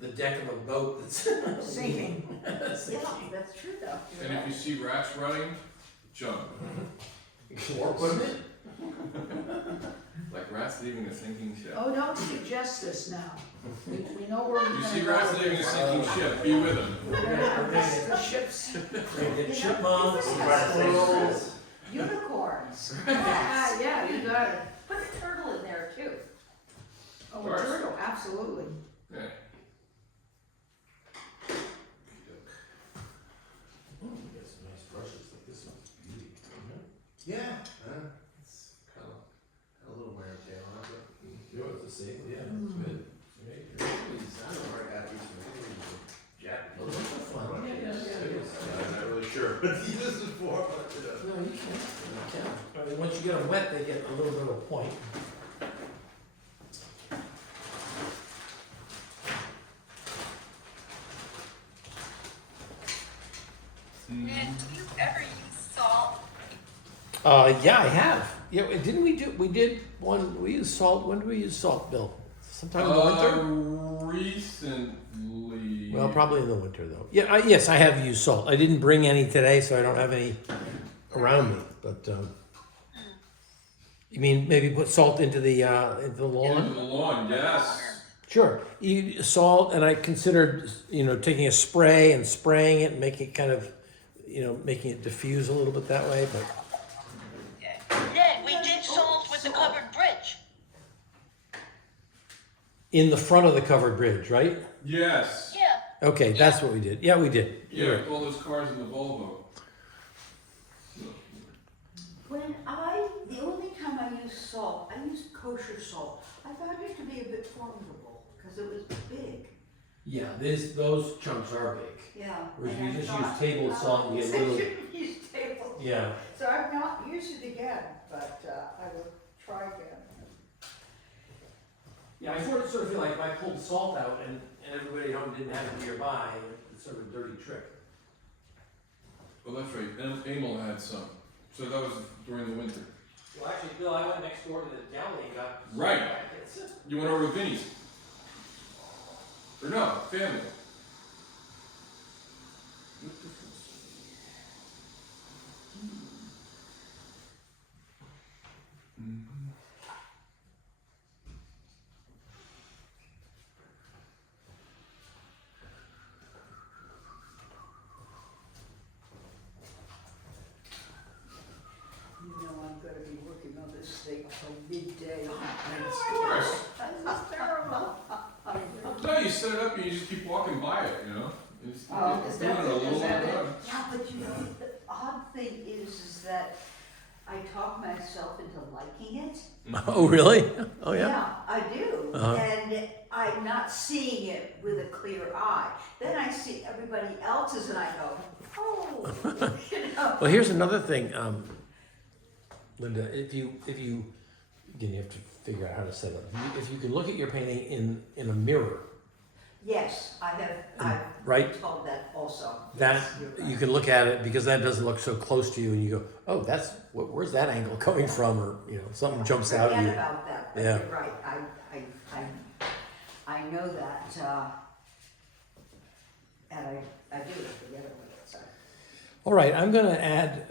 the deck of a boat that's Sinking. sinking. Yeah, that's true though. And if you see rats running, jump. Or put them in. Like rats leaving a sinking ship. Oh, don't suggest this now. We know where we're You gonna see go rats with leaving a this. sinking ship, be with them. We're gonna have the ships, Get chipmunks, Try to say squirrels. unicorns. Yes. Yeah, you got it. Put a turtle in there too. Oh, a Course. turtle, absolutely. Yeah. You got some nice brushes, like this one's beauty. Yeah, it's kind of a little wear and tear on it, but You know what to say? Yeah, it's good. it's not a hard hat piece. Jack. Oh, those are fun. I'm not really sure what to use it for, but No, you can. I mean, once you get them wet, they get a little bit of a point. Yeah, I have. Yeah, didn't we do? We did one. We used salt. When did we use salt, Bill? Sometime in the winter. Recently. Well, probably in the winter though. Yeah, yes, I have used salt. I didn't bring any today, so I don't have any around me. But you mean maybe put salt into the Into the lawn? lawn, yes. Sure. You salt, and I considered taking a spray and spraying it, and making it kind of making it diffuse a little bit that way. But Yeah, we did salt with the covered bridge. in the front of the covered bridge, right? Yes. Yeah. Okay, that's what we did. Yeah, we did. Yeah, You're with all those cars in the Volvo. The only time I used salt, I used kosher salt. I found it to be a bit formidable because it was big. Yeah, those chunks are big. Yeah. Whereas and we I just thought, use table salt and I get little. shouldn't use table. Yeah. So I've not used it again, but I will try again. Yeah, I sort of feel like if I pulled salt out and everybody at home didn't have it nearby, it's sort of a dirty trick. Well, that's right. Emil had some. So that was during the winter. Well, actually, Bill, I went next door to the deli and got Right. packets. You went over to Vinny's? Or no, family. You know I'm gonna be working on this thing till midday. Of course. This is terrible. No, you set it up and you just keep walking by it, you know? You just Oh, keep is doing that it a it? little Is at that a it? time. Yeah, but the odd thing is that I talk myself into liking it. Oh, really? Oh, yeah. Yeah, I do. Uh-huh. And I'm not seeing it with a clear eye. Then I see everybody else's and I go, oh, Well, here's another thing, Linda. If you again, you have to figure out how to set it up. If you can look at your painting in a mirror, Yes, I've right? told that also. That Yes, you're right. you can look at it because that doesn't look so close to you, and you go, "Oh, where's that angle coming from?" Or something jumps out at Forget you. about that, but Yeah. you're right. I know that, and I do forget it with it, so. All right, I'm going to add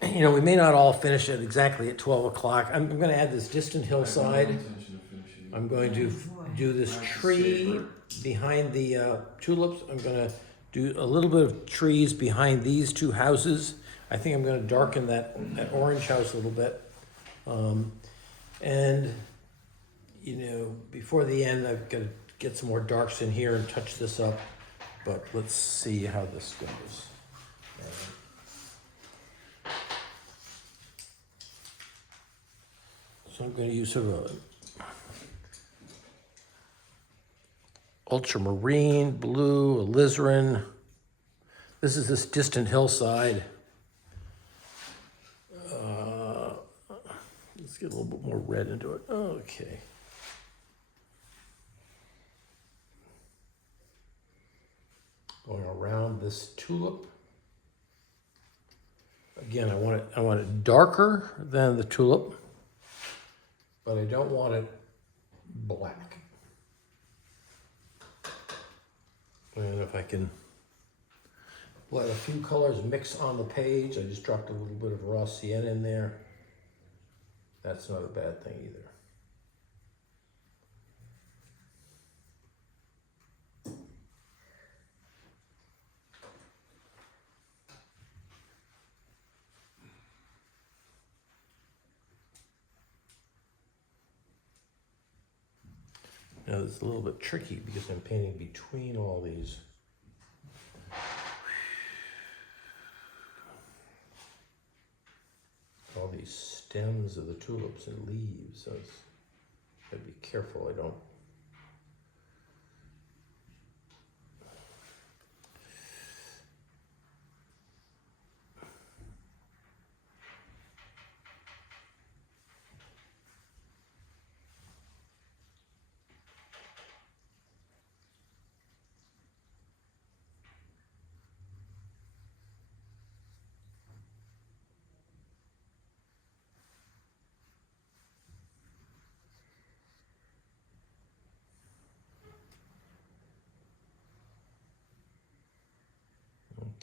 we may not all finish it exactly at 12 o'clock. I'm going to add this distant I have no hillside. intention of finishing it. I'm going to do this tree behind the tulips. I'm going to do a little bit of trees behind these two houses. I think I'm going to darken that orange house a little bit. And, before the end, I've got to get some more darks in here and touch this up. But let's see how this goes. So I'm going to use sort of a ultramarine, blue, alizarin. This is this distant hillside. Let's get a little bit more red into it. Okay. Going around this tulip. Again, I want it darker than the tulip, but I don't want it black. And if I can let a few colors mix on the page, I just dropped a little bit of raw sienna in there. That's not a bad thing either. Now it's a little bit tricky because I'm painting between all these. All these stems of the tulips and leaves. So I'd be careful I don't.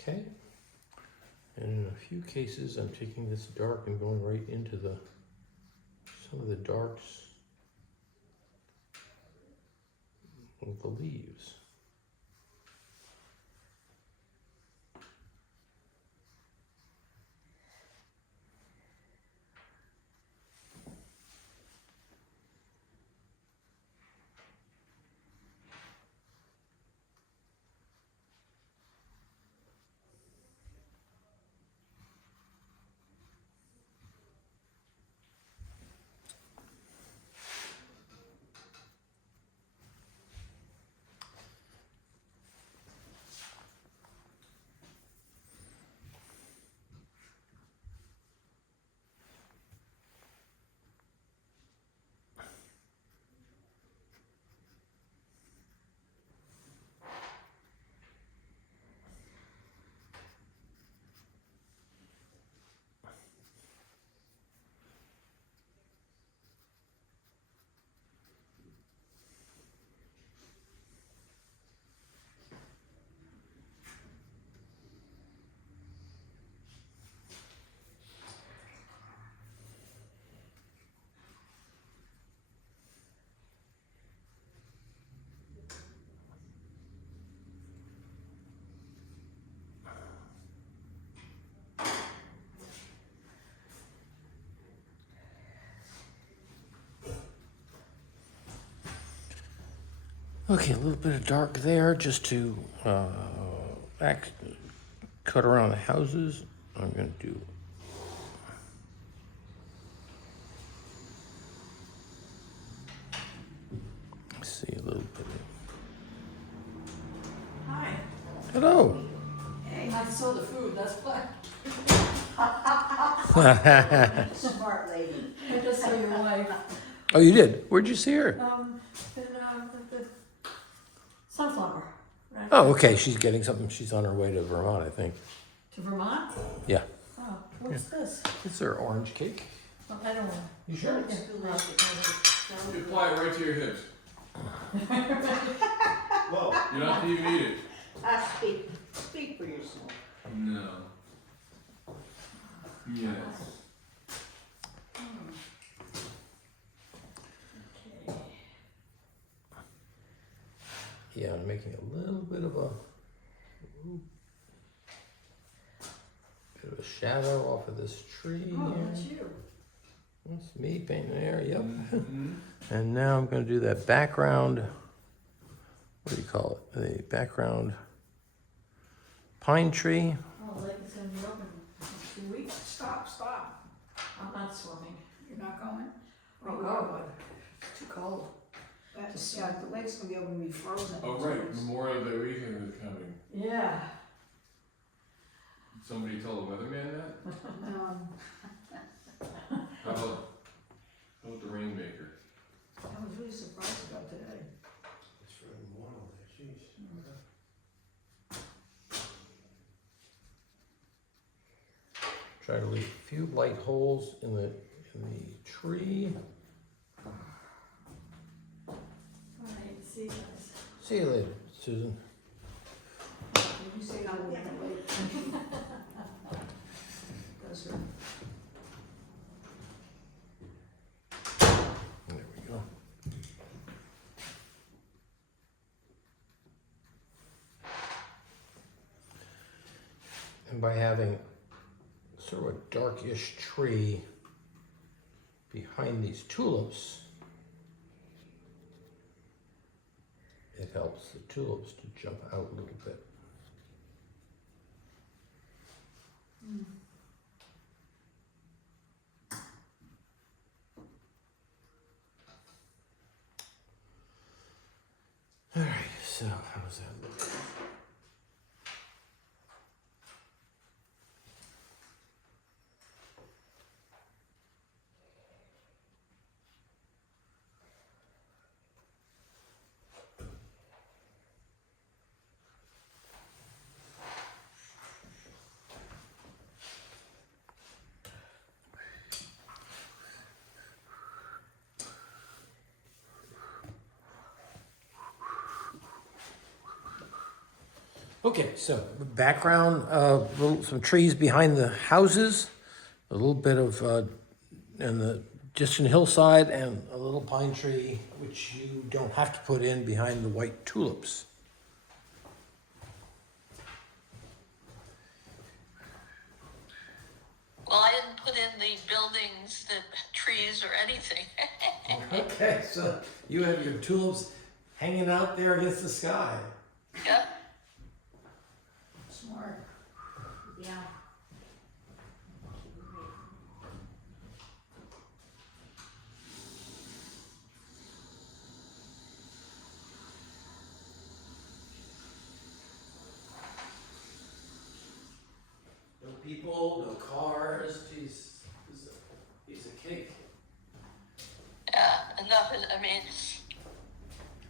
Okay. And in a few cases, I'm taking this dark and going right into some of the darks of the leaves. Okay, a little bit of dark there just to cut around the houses. I'm going to do see a little bit. Hi. Hello. Hey, I saw the food, that's why. Smart lady. I just saw your wife. Oh, you did? Where'd you see her? The sunflower. Right? Oh, okay. She's getting something. She's on her way to Vermont, I think. To Vermont? Yeah. Oh, what's this? It's her orange cake. Oh, I don't want. You sure? Yeah. You apply it right to your hips. Whoa. You don't have to even eat it. Speak for yourself. No. Yes. Okay. Yeah, I'm making a little bit of a shadow off of this tree Oh, here. that's you. That's me painting there, yep. Mhm. And now I'm going to do that background, what do you call it? The background pine tree. Oh, lake is gonna be open in 2 weeks. Stop. I'm not swimming. You're not going? Oh, God, it's too cold. That's, yeah, the lake's gonna be able to be frozen. Oh, right. Memorial Day weekend is coming. Yeah. Somebody told the weatherman that? How about the rainmaker? I was really surprised about today. It's for Memorial Day, jeez. Try to leave a few light holes in the tree. Alright, see you guys. See you later, Susan. Did you say I will the lake? That's her. There we go. And by having sort of a darkish tree behind these tulips, it helps the tulips to jump out a little bit. All right, so how's that look? Okay, so background, some trees behind the houses, a little bit of, and the distant hillside, and a little pine tree, which you don't have to put in behind the white tulips. Well, I didn't put in the buildings, the trees, or anything. Okay, so you have your tulips hanging out there against the sky. Yep. Smart. Yeah. No people, no cars, geez, piece of cake. Yeah, enough. I mean,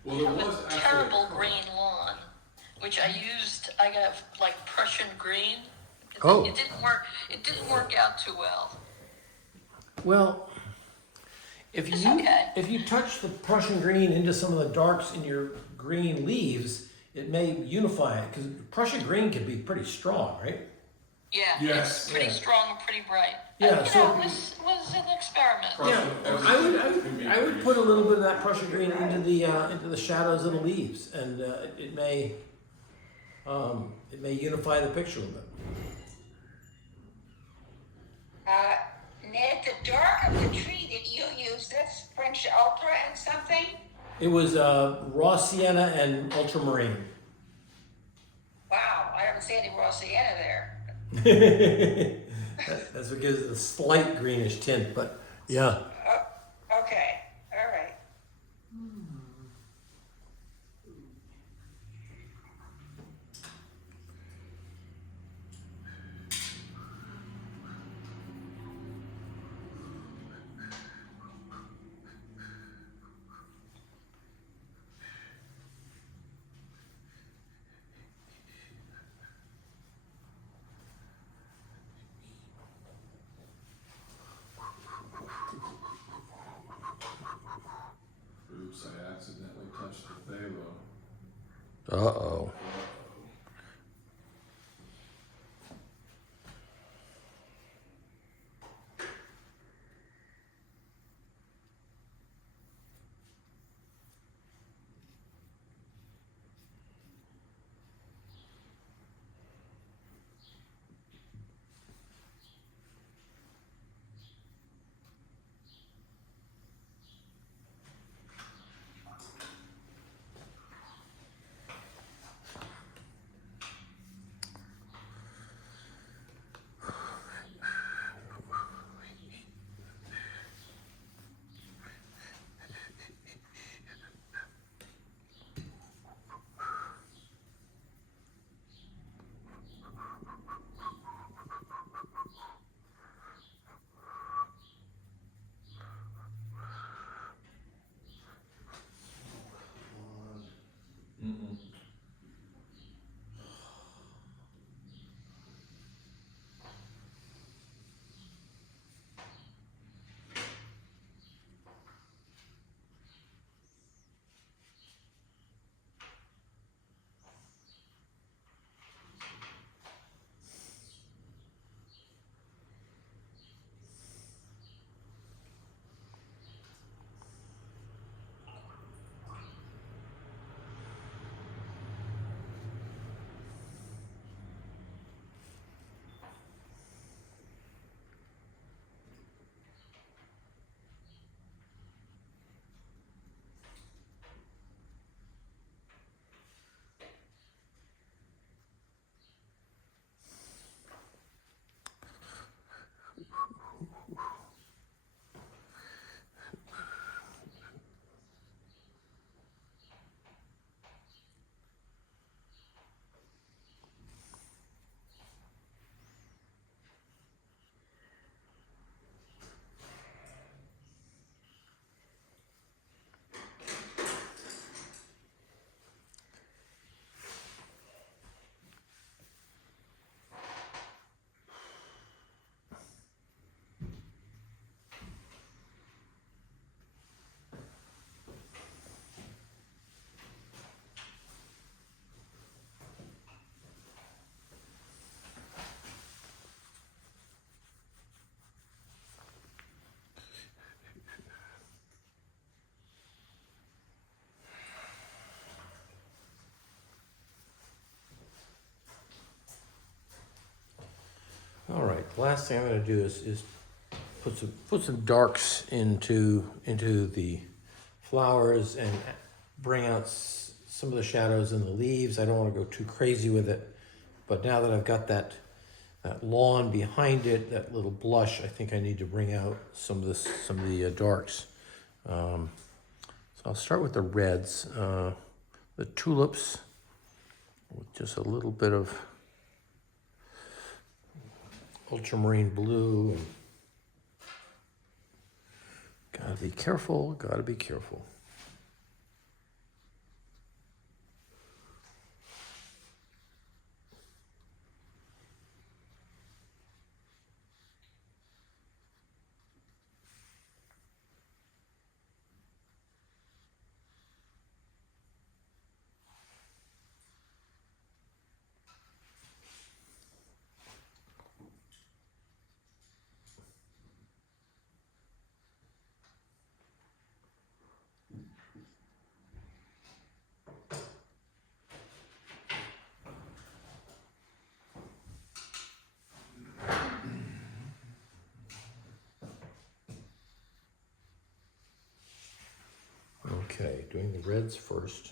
Well, I there have was a actually terrible green lawn, which I used. I got like Prussian green. Oh. It didn't work. It didn't work out too well. Well, if It's you okay. if you touch the Prussian green into some of the darks in your green leaves, it may unify it, because Prussian green can be pretty strong, right? Yeah, Yes, it's pretty yeah. strong and pretty bright. Yeah, You so know, it was an experiment. Prussian, Yeah, everything I would put a little bit of that Prussian green into the shadows of the leaves, and it may unify the picture a little bit. Ned, the dark of the tree that you used, that's French opera and something? It was raw sienna and ultramarine. Wow, I haven't seen any raw sienna there. That's what gives it a slight greenish tint, but yeah. Okay, all right. Oops, I accidentally touched the phthalo. Uh-oh. last thing I'm gonna do is put some darks into the flowers and bring out some of the shadows in the leaves. I don't want to go too crazy with it, but now that I've got that lawn behind it, that little blush, I think I need to bring out some of the darks. So I'll start with the reds, the tulips, with just a little bit of ultramarine blue. And gotta be careful, gotta be careful. Okay, doing the reds first.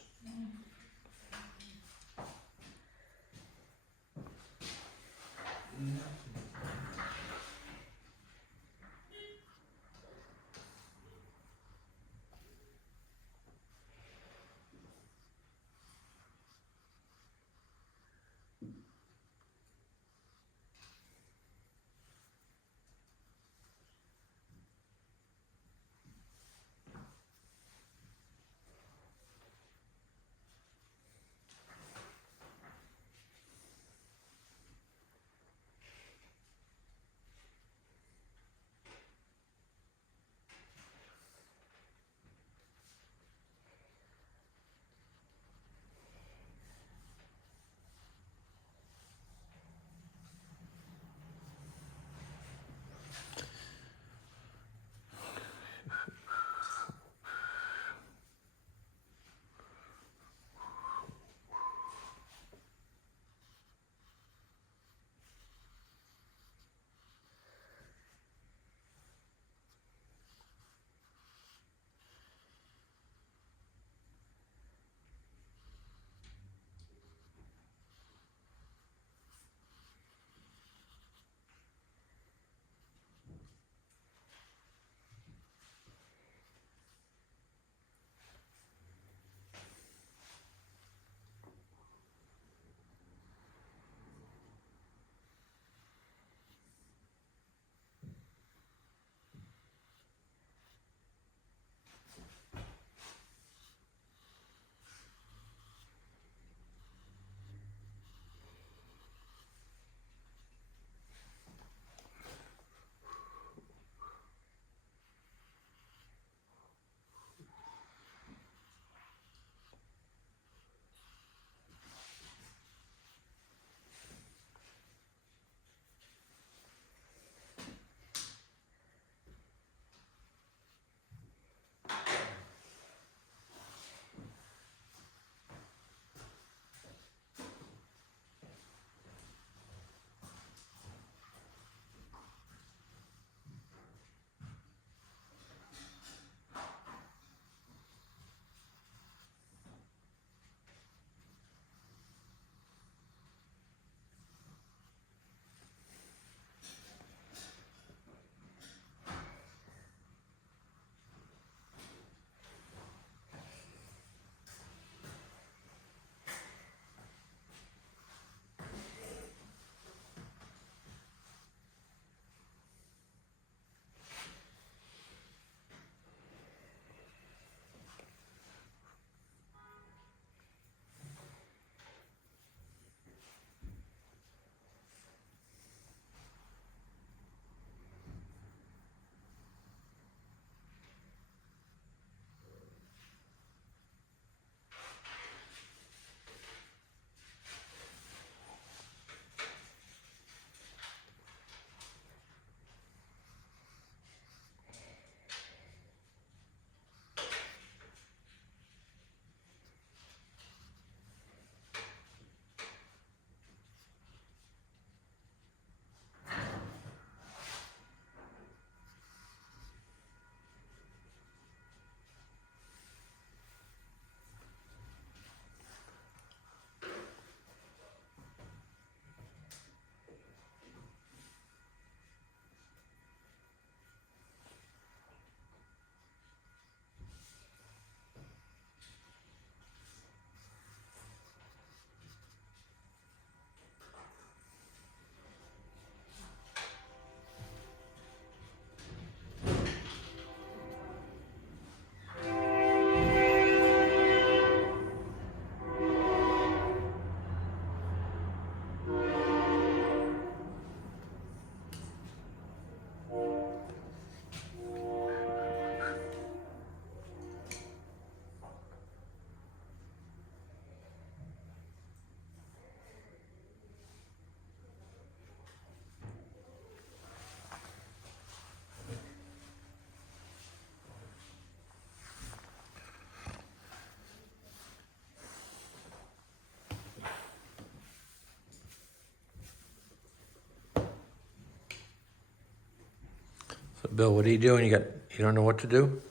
So Bill, what are you doing? You don't know what to do?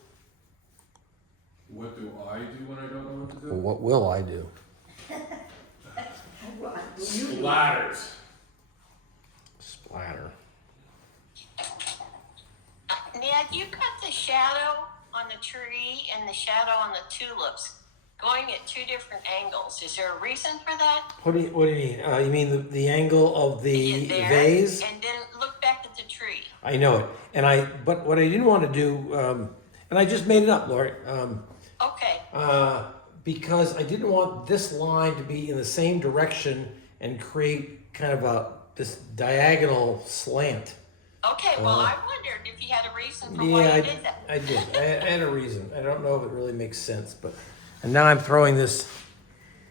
What do I do when I don't know what to do? Well, what will I do? Splatters. Splatter. Ned, you got the shadow on the tree and the shadow on the tulips going at two different angles. Is there a reason for that? What do you mean? You mean the angle of the There, vase? and then look back at the tree. I know it. But what I didn't want to do, and I just made it up, Lori, Okay. because I didn't want this line to be in the same direction and create kind of this diagonal slant. Okay, well, I wondered if you had a reason for why Yeah, you did that. I did. I had a reason. I don't know if it really makes sense, but and now I'm throwing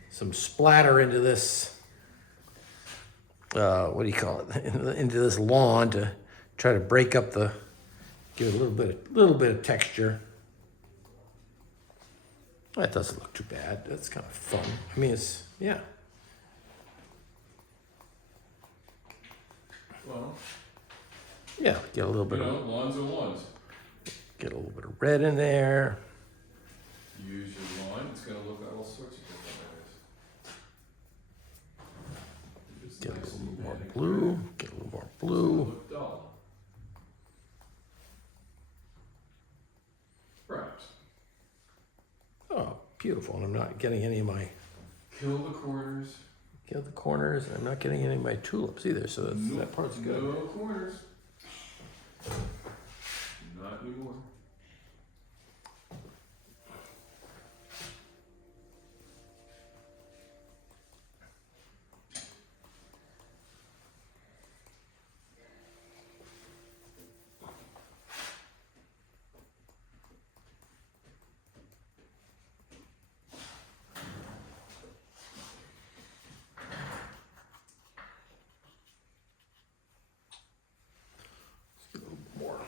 some splatter into this. What do you call it? Into this lawn to try to break up give it a little bit of texture. That doesn't look too bad. That's kind of fun. I mean, yeah. Well, Yeah, get a little bit you know, of lawns are lawns. get a little bit of red in there. Use your lawn, it's gonna look all sorts of different ways. If it's Get a nice little and more red and blue. clear, Get a little more it's gonna blue. look dull. Perhaps. Oh, beautiful. And I'm not getting any of my Kill the corners. the corners. And I'm not getting any of my tulips either. So that part's good. No corners. Not anymore. A little more.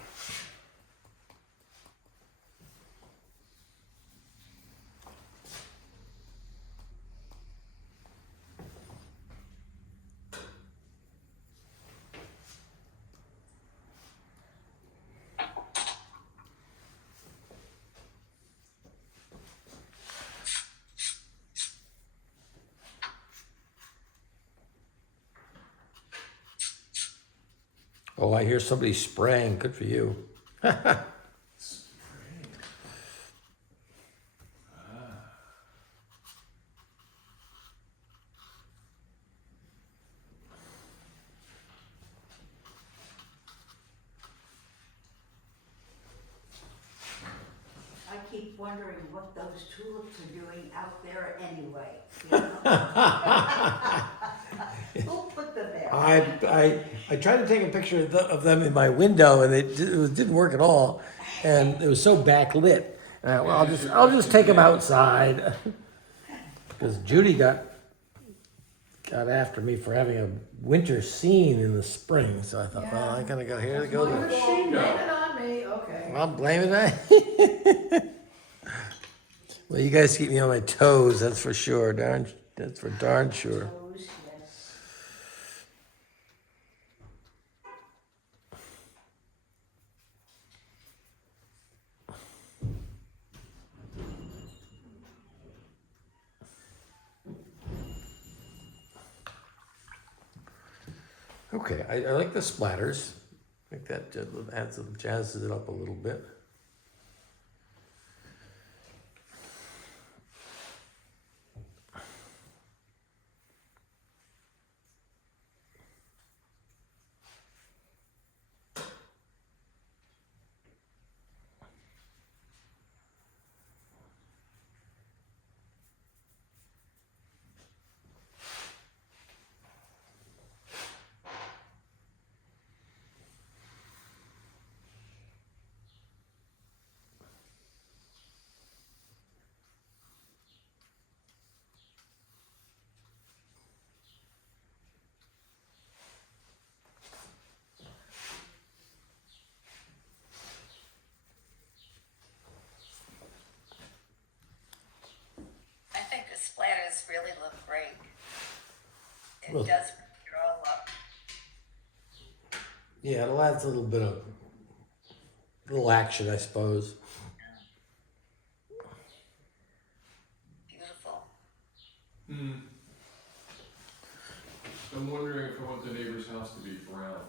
Oh, I hear somebody spraying. Good for you. I keep wondering what those tulips are doing out there anyway. You know? Who put them there? I tried to take a picture of them in my window, and it didn't work at all, and it was so backlit. And I'll just take them outside, because Judy got after me for having a winter scene in the spring. So I thought, well, I gotta go here. To go. Blame it on me, okay. I'll blame it. Well, you guys keep me on my toes. That's for sure. That's for darn sure. Toes, yes. Okay, I like the splatters. I think that jazzes it up a little bit. I think the splatters really look great. It Well- does bring it all up. Yeah, it adds a little bit of little action, I suppose. Beautiful. I'm wondering if I want the neighbor's house to be brown.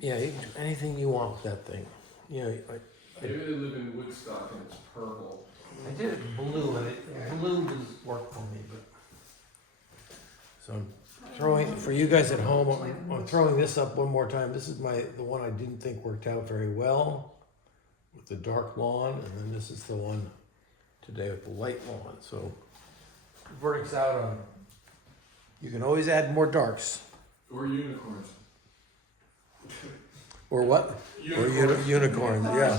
Yeah, you can do anything you want with that thing. You know, Maybe they live in Woodstock and it's purple. I did it blue, and blue doesn't work for me, but. So I'm throwing, for you guys at home, I'm throwing this up one more time. This is the one I didn't think worked out very well with the dark lawn, and then this is the one today with the light lawn. So verdict's out on, you can always add more darks. Or unicorns. Or what? Or unicorns, yeah.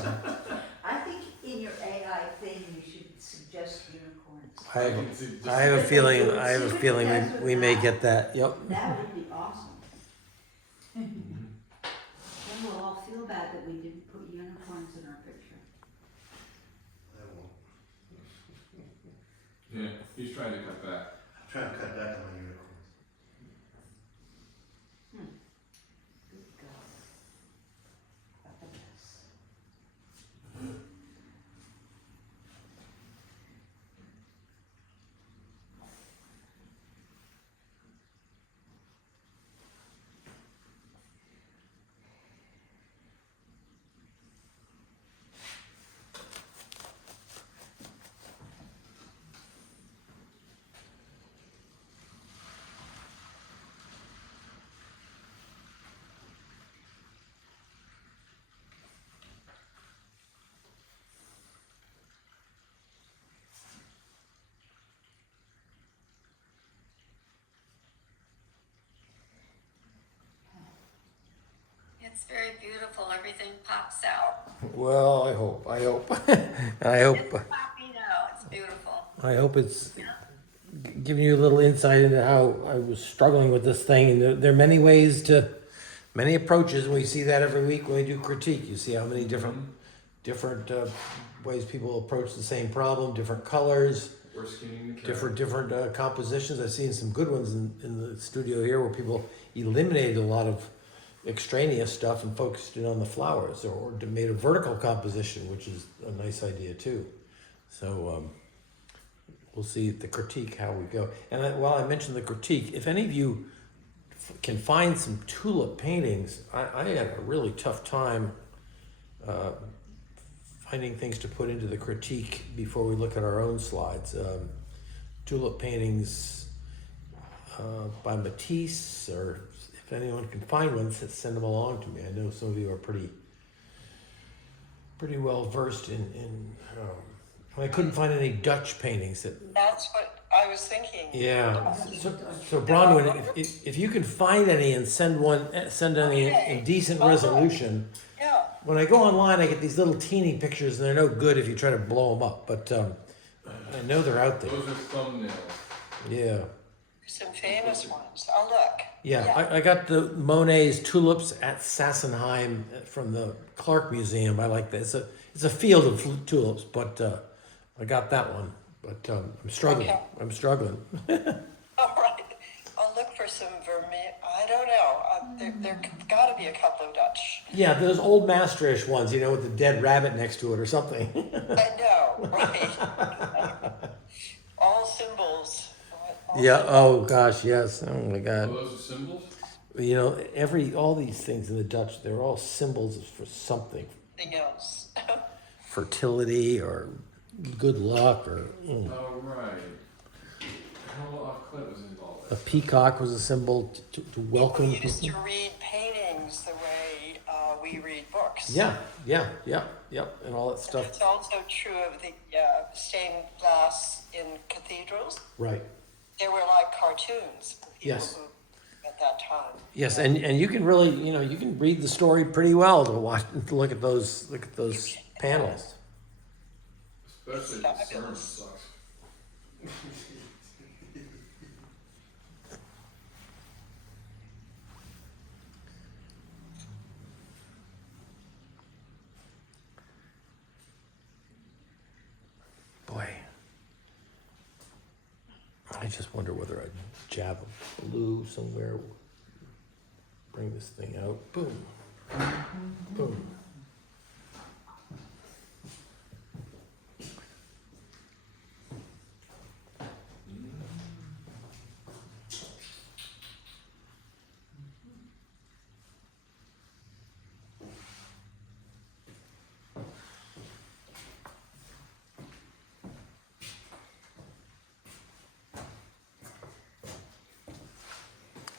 I think in your AI thing, you should suggest unicorns. I have a feeling we may get that, yep. That would be awesome. Then we'll all feel bad that we didn't put unicorns in our picture. I won't. Yeah, he's trying to cut back. I'm trying to cut back on my unicorns. Good God. What a mess. It's very beautiful. Everything pops out. Well, I hope. I hope It's popping out. It's beautiful. it's giving you a little insight into how I was struggling with this thing. And there are many approaches. And we see that every week when we do critique. You see how many different ways people approach the same problem, different colors, Or skinning the cat. different compositions. I've seen some good ones in the studio here where people eliminated a lot of extraneous stuff and focused in on the flowers, or made a vertical composition, which is a nice idea too. So we'll see the critique how we go. And while I mentioned the critique, if any of you can find some tulip paintings, I had a really tough time finding things to put into the critique before we look at our own slides. Tulip paintings by Matisse, or if anyone can find one, send them along to me. I know some of you are pretty well versed in I couldn't find any Dutch paintings that. That's what I was thinking. Yeah. So Bronwyn, if you can find any and send any in decent resolution. Yeah. When I go online, I get these little teeny pictures, and they're no good if you try to blow them up. But I know they're out there. Those are thumbnails. Yeah. Some famous ones. I'll look. Yeah, I got the Monet's Tulips at Sassenheim from the Clark Museum. I like that. It's a field of tulips, but I got that one. But I'm struggling. Okay. I'm struggling. All right. I'll look for some Vermeer. I don't know. There got to be a couple of Dutch. Yeah, those old Maastricht ones, with the dead rabbit next to it or something. I know, right? All symbols. Yeah. Oh gosh, yes. Oh my God. Oh, those are symbols? All these things in the Dutch, they're all symbols for something. Something else. Fertility or good luck or. Oh, right. How Clint was involved. A peacock was a symbol to welcome People used people. to read paintings the way we read books. Yeah, and all that And stuff. it's also true of the stained glass in cathedrals. Right. They were like cartoons. For people Yes. who, at that time. Yes, and you can really, you can read the story pretty well to look at those panels. Especially if the sermon sucks. Boy, I just wonder whether I'd jab a blue somewhere, bring this thing out, boom. Boom.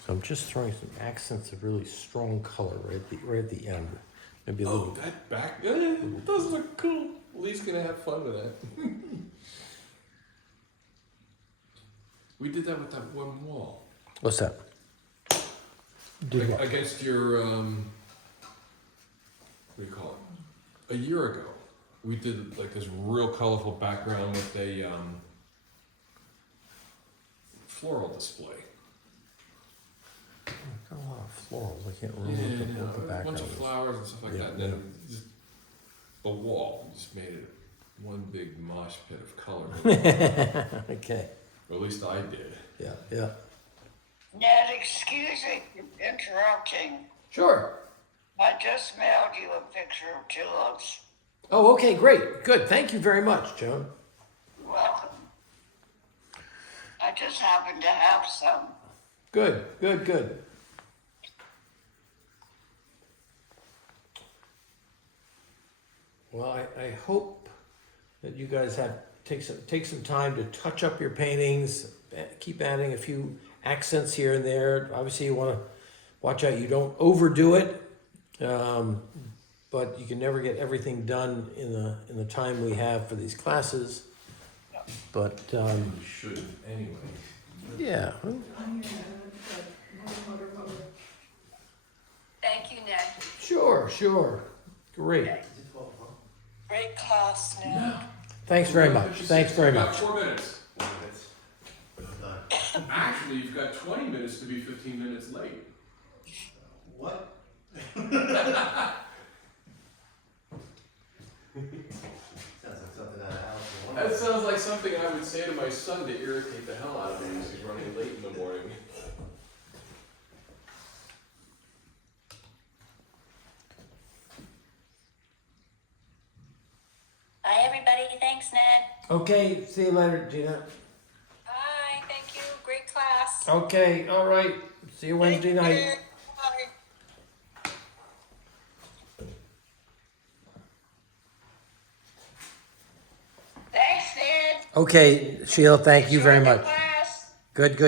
So I'm just throwing some accents of really strong color right at the end. Maybe a Oh, little. that back, it does look cool. Lee's gonna have fun with that. We did that with that one wall. What's that? Did what? Against your, what do you call it? A year ago, we did like this real colorful background with a floral display. Got a lot of florals. I can't remember what the a background bunch of is. flowers and stuff like Yeah, that. And then just the wall just made it one big mosh pit of color. Okay. Or at least I did. Yeah. Yeah. Ned, excuse me for interrupting. Sure. I just mailed you a picture of tulips. Oh, okay, great. Good. Thank you very much, Joan. You're welcome. I just happen to have some. Good. Good. Good. Well, I hope that you guys take some time to touch up your paintings. Keep adding a few accents here and there. Obviously, you want to watch out you don't overdo it, but you can never get everything done in the time we have for these classes. But You shouldn't anyway. yeah, Thank you, Ned. sure, great. Great class, Ned. Thanks very much. Thanks very You've got much. 4 minutes. Done. Actually, you've got 20 minutes to be 15 minutes late. What? Sounds like something out of Alice in That Wonderland. sounds like something I would say to my son to irritate the hell out of him as he's running late in the morning. Bye, everybody. Thanks, Ned. Okay, see you later, Gina. Bye. Thank you. Great class. Okay, all right. See you Wednesday night. Bye. Thanks, Ned. Okay, Sheila, thank you very Enjoy the much. class. Good. I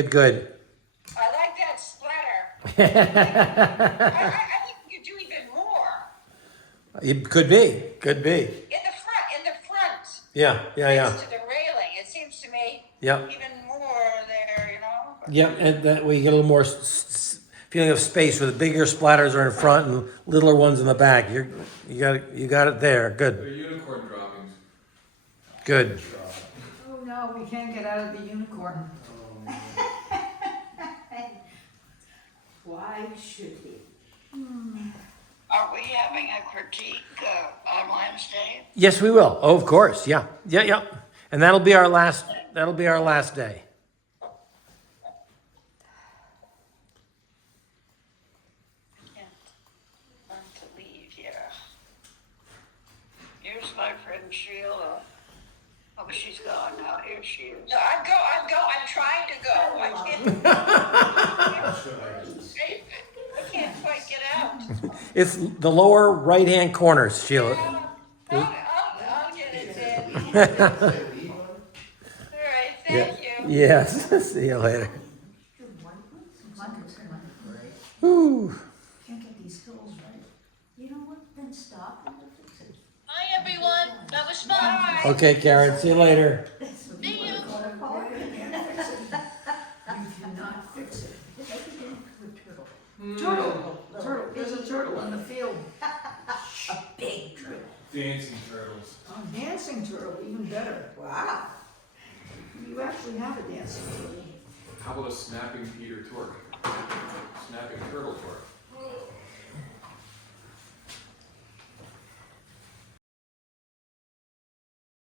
like that splatter. I think you could do even more. It could be. In the front. Yeah. Next to the railing. It seems to me Yep. even more there, you know? Yep, and that way you get a little more feeling of space where the bigger splatters are in front and littler ones in the back. You got it there. Good. They're unicorn droppings. Good. Oh no, we can't get out of the unicorn. Why should he? Are we having a critique on Wednesday? Yes, we will. Oh, of course. Yeah. And that'll be our last day. I'm to leave, yeah. Here's my friend Sheila. Oh, she's gone now. Here she is. No, I'm trying to go. I can't quite get out. It's the lower right-hand corners, Sheila. I'll get it then. All right, thank you. Yes. See you later. Whew. Can't get these hills right. You know what? Then stop and we'll fix it. Bye, everyone. That was fun. Okay, Karen. See you later. See you. You cannot fix it. Turtle. There's a turtle in the field. A big turtle. Dancing turtles. A dancing turtle, even better. Wow. You actually have a dancing turtle. How about a snapping Peter Tork? Snapping turtle torque.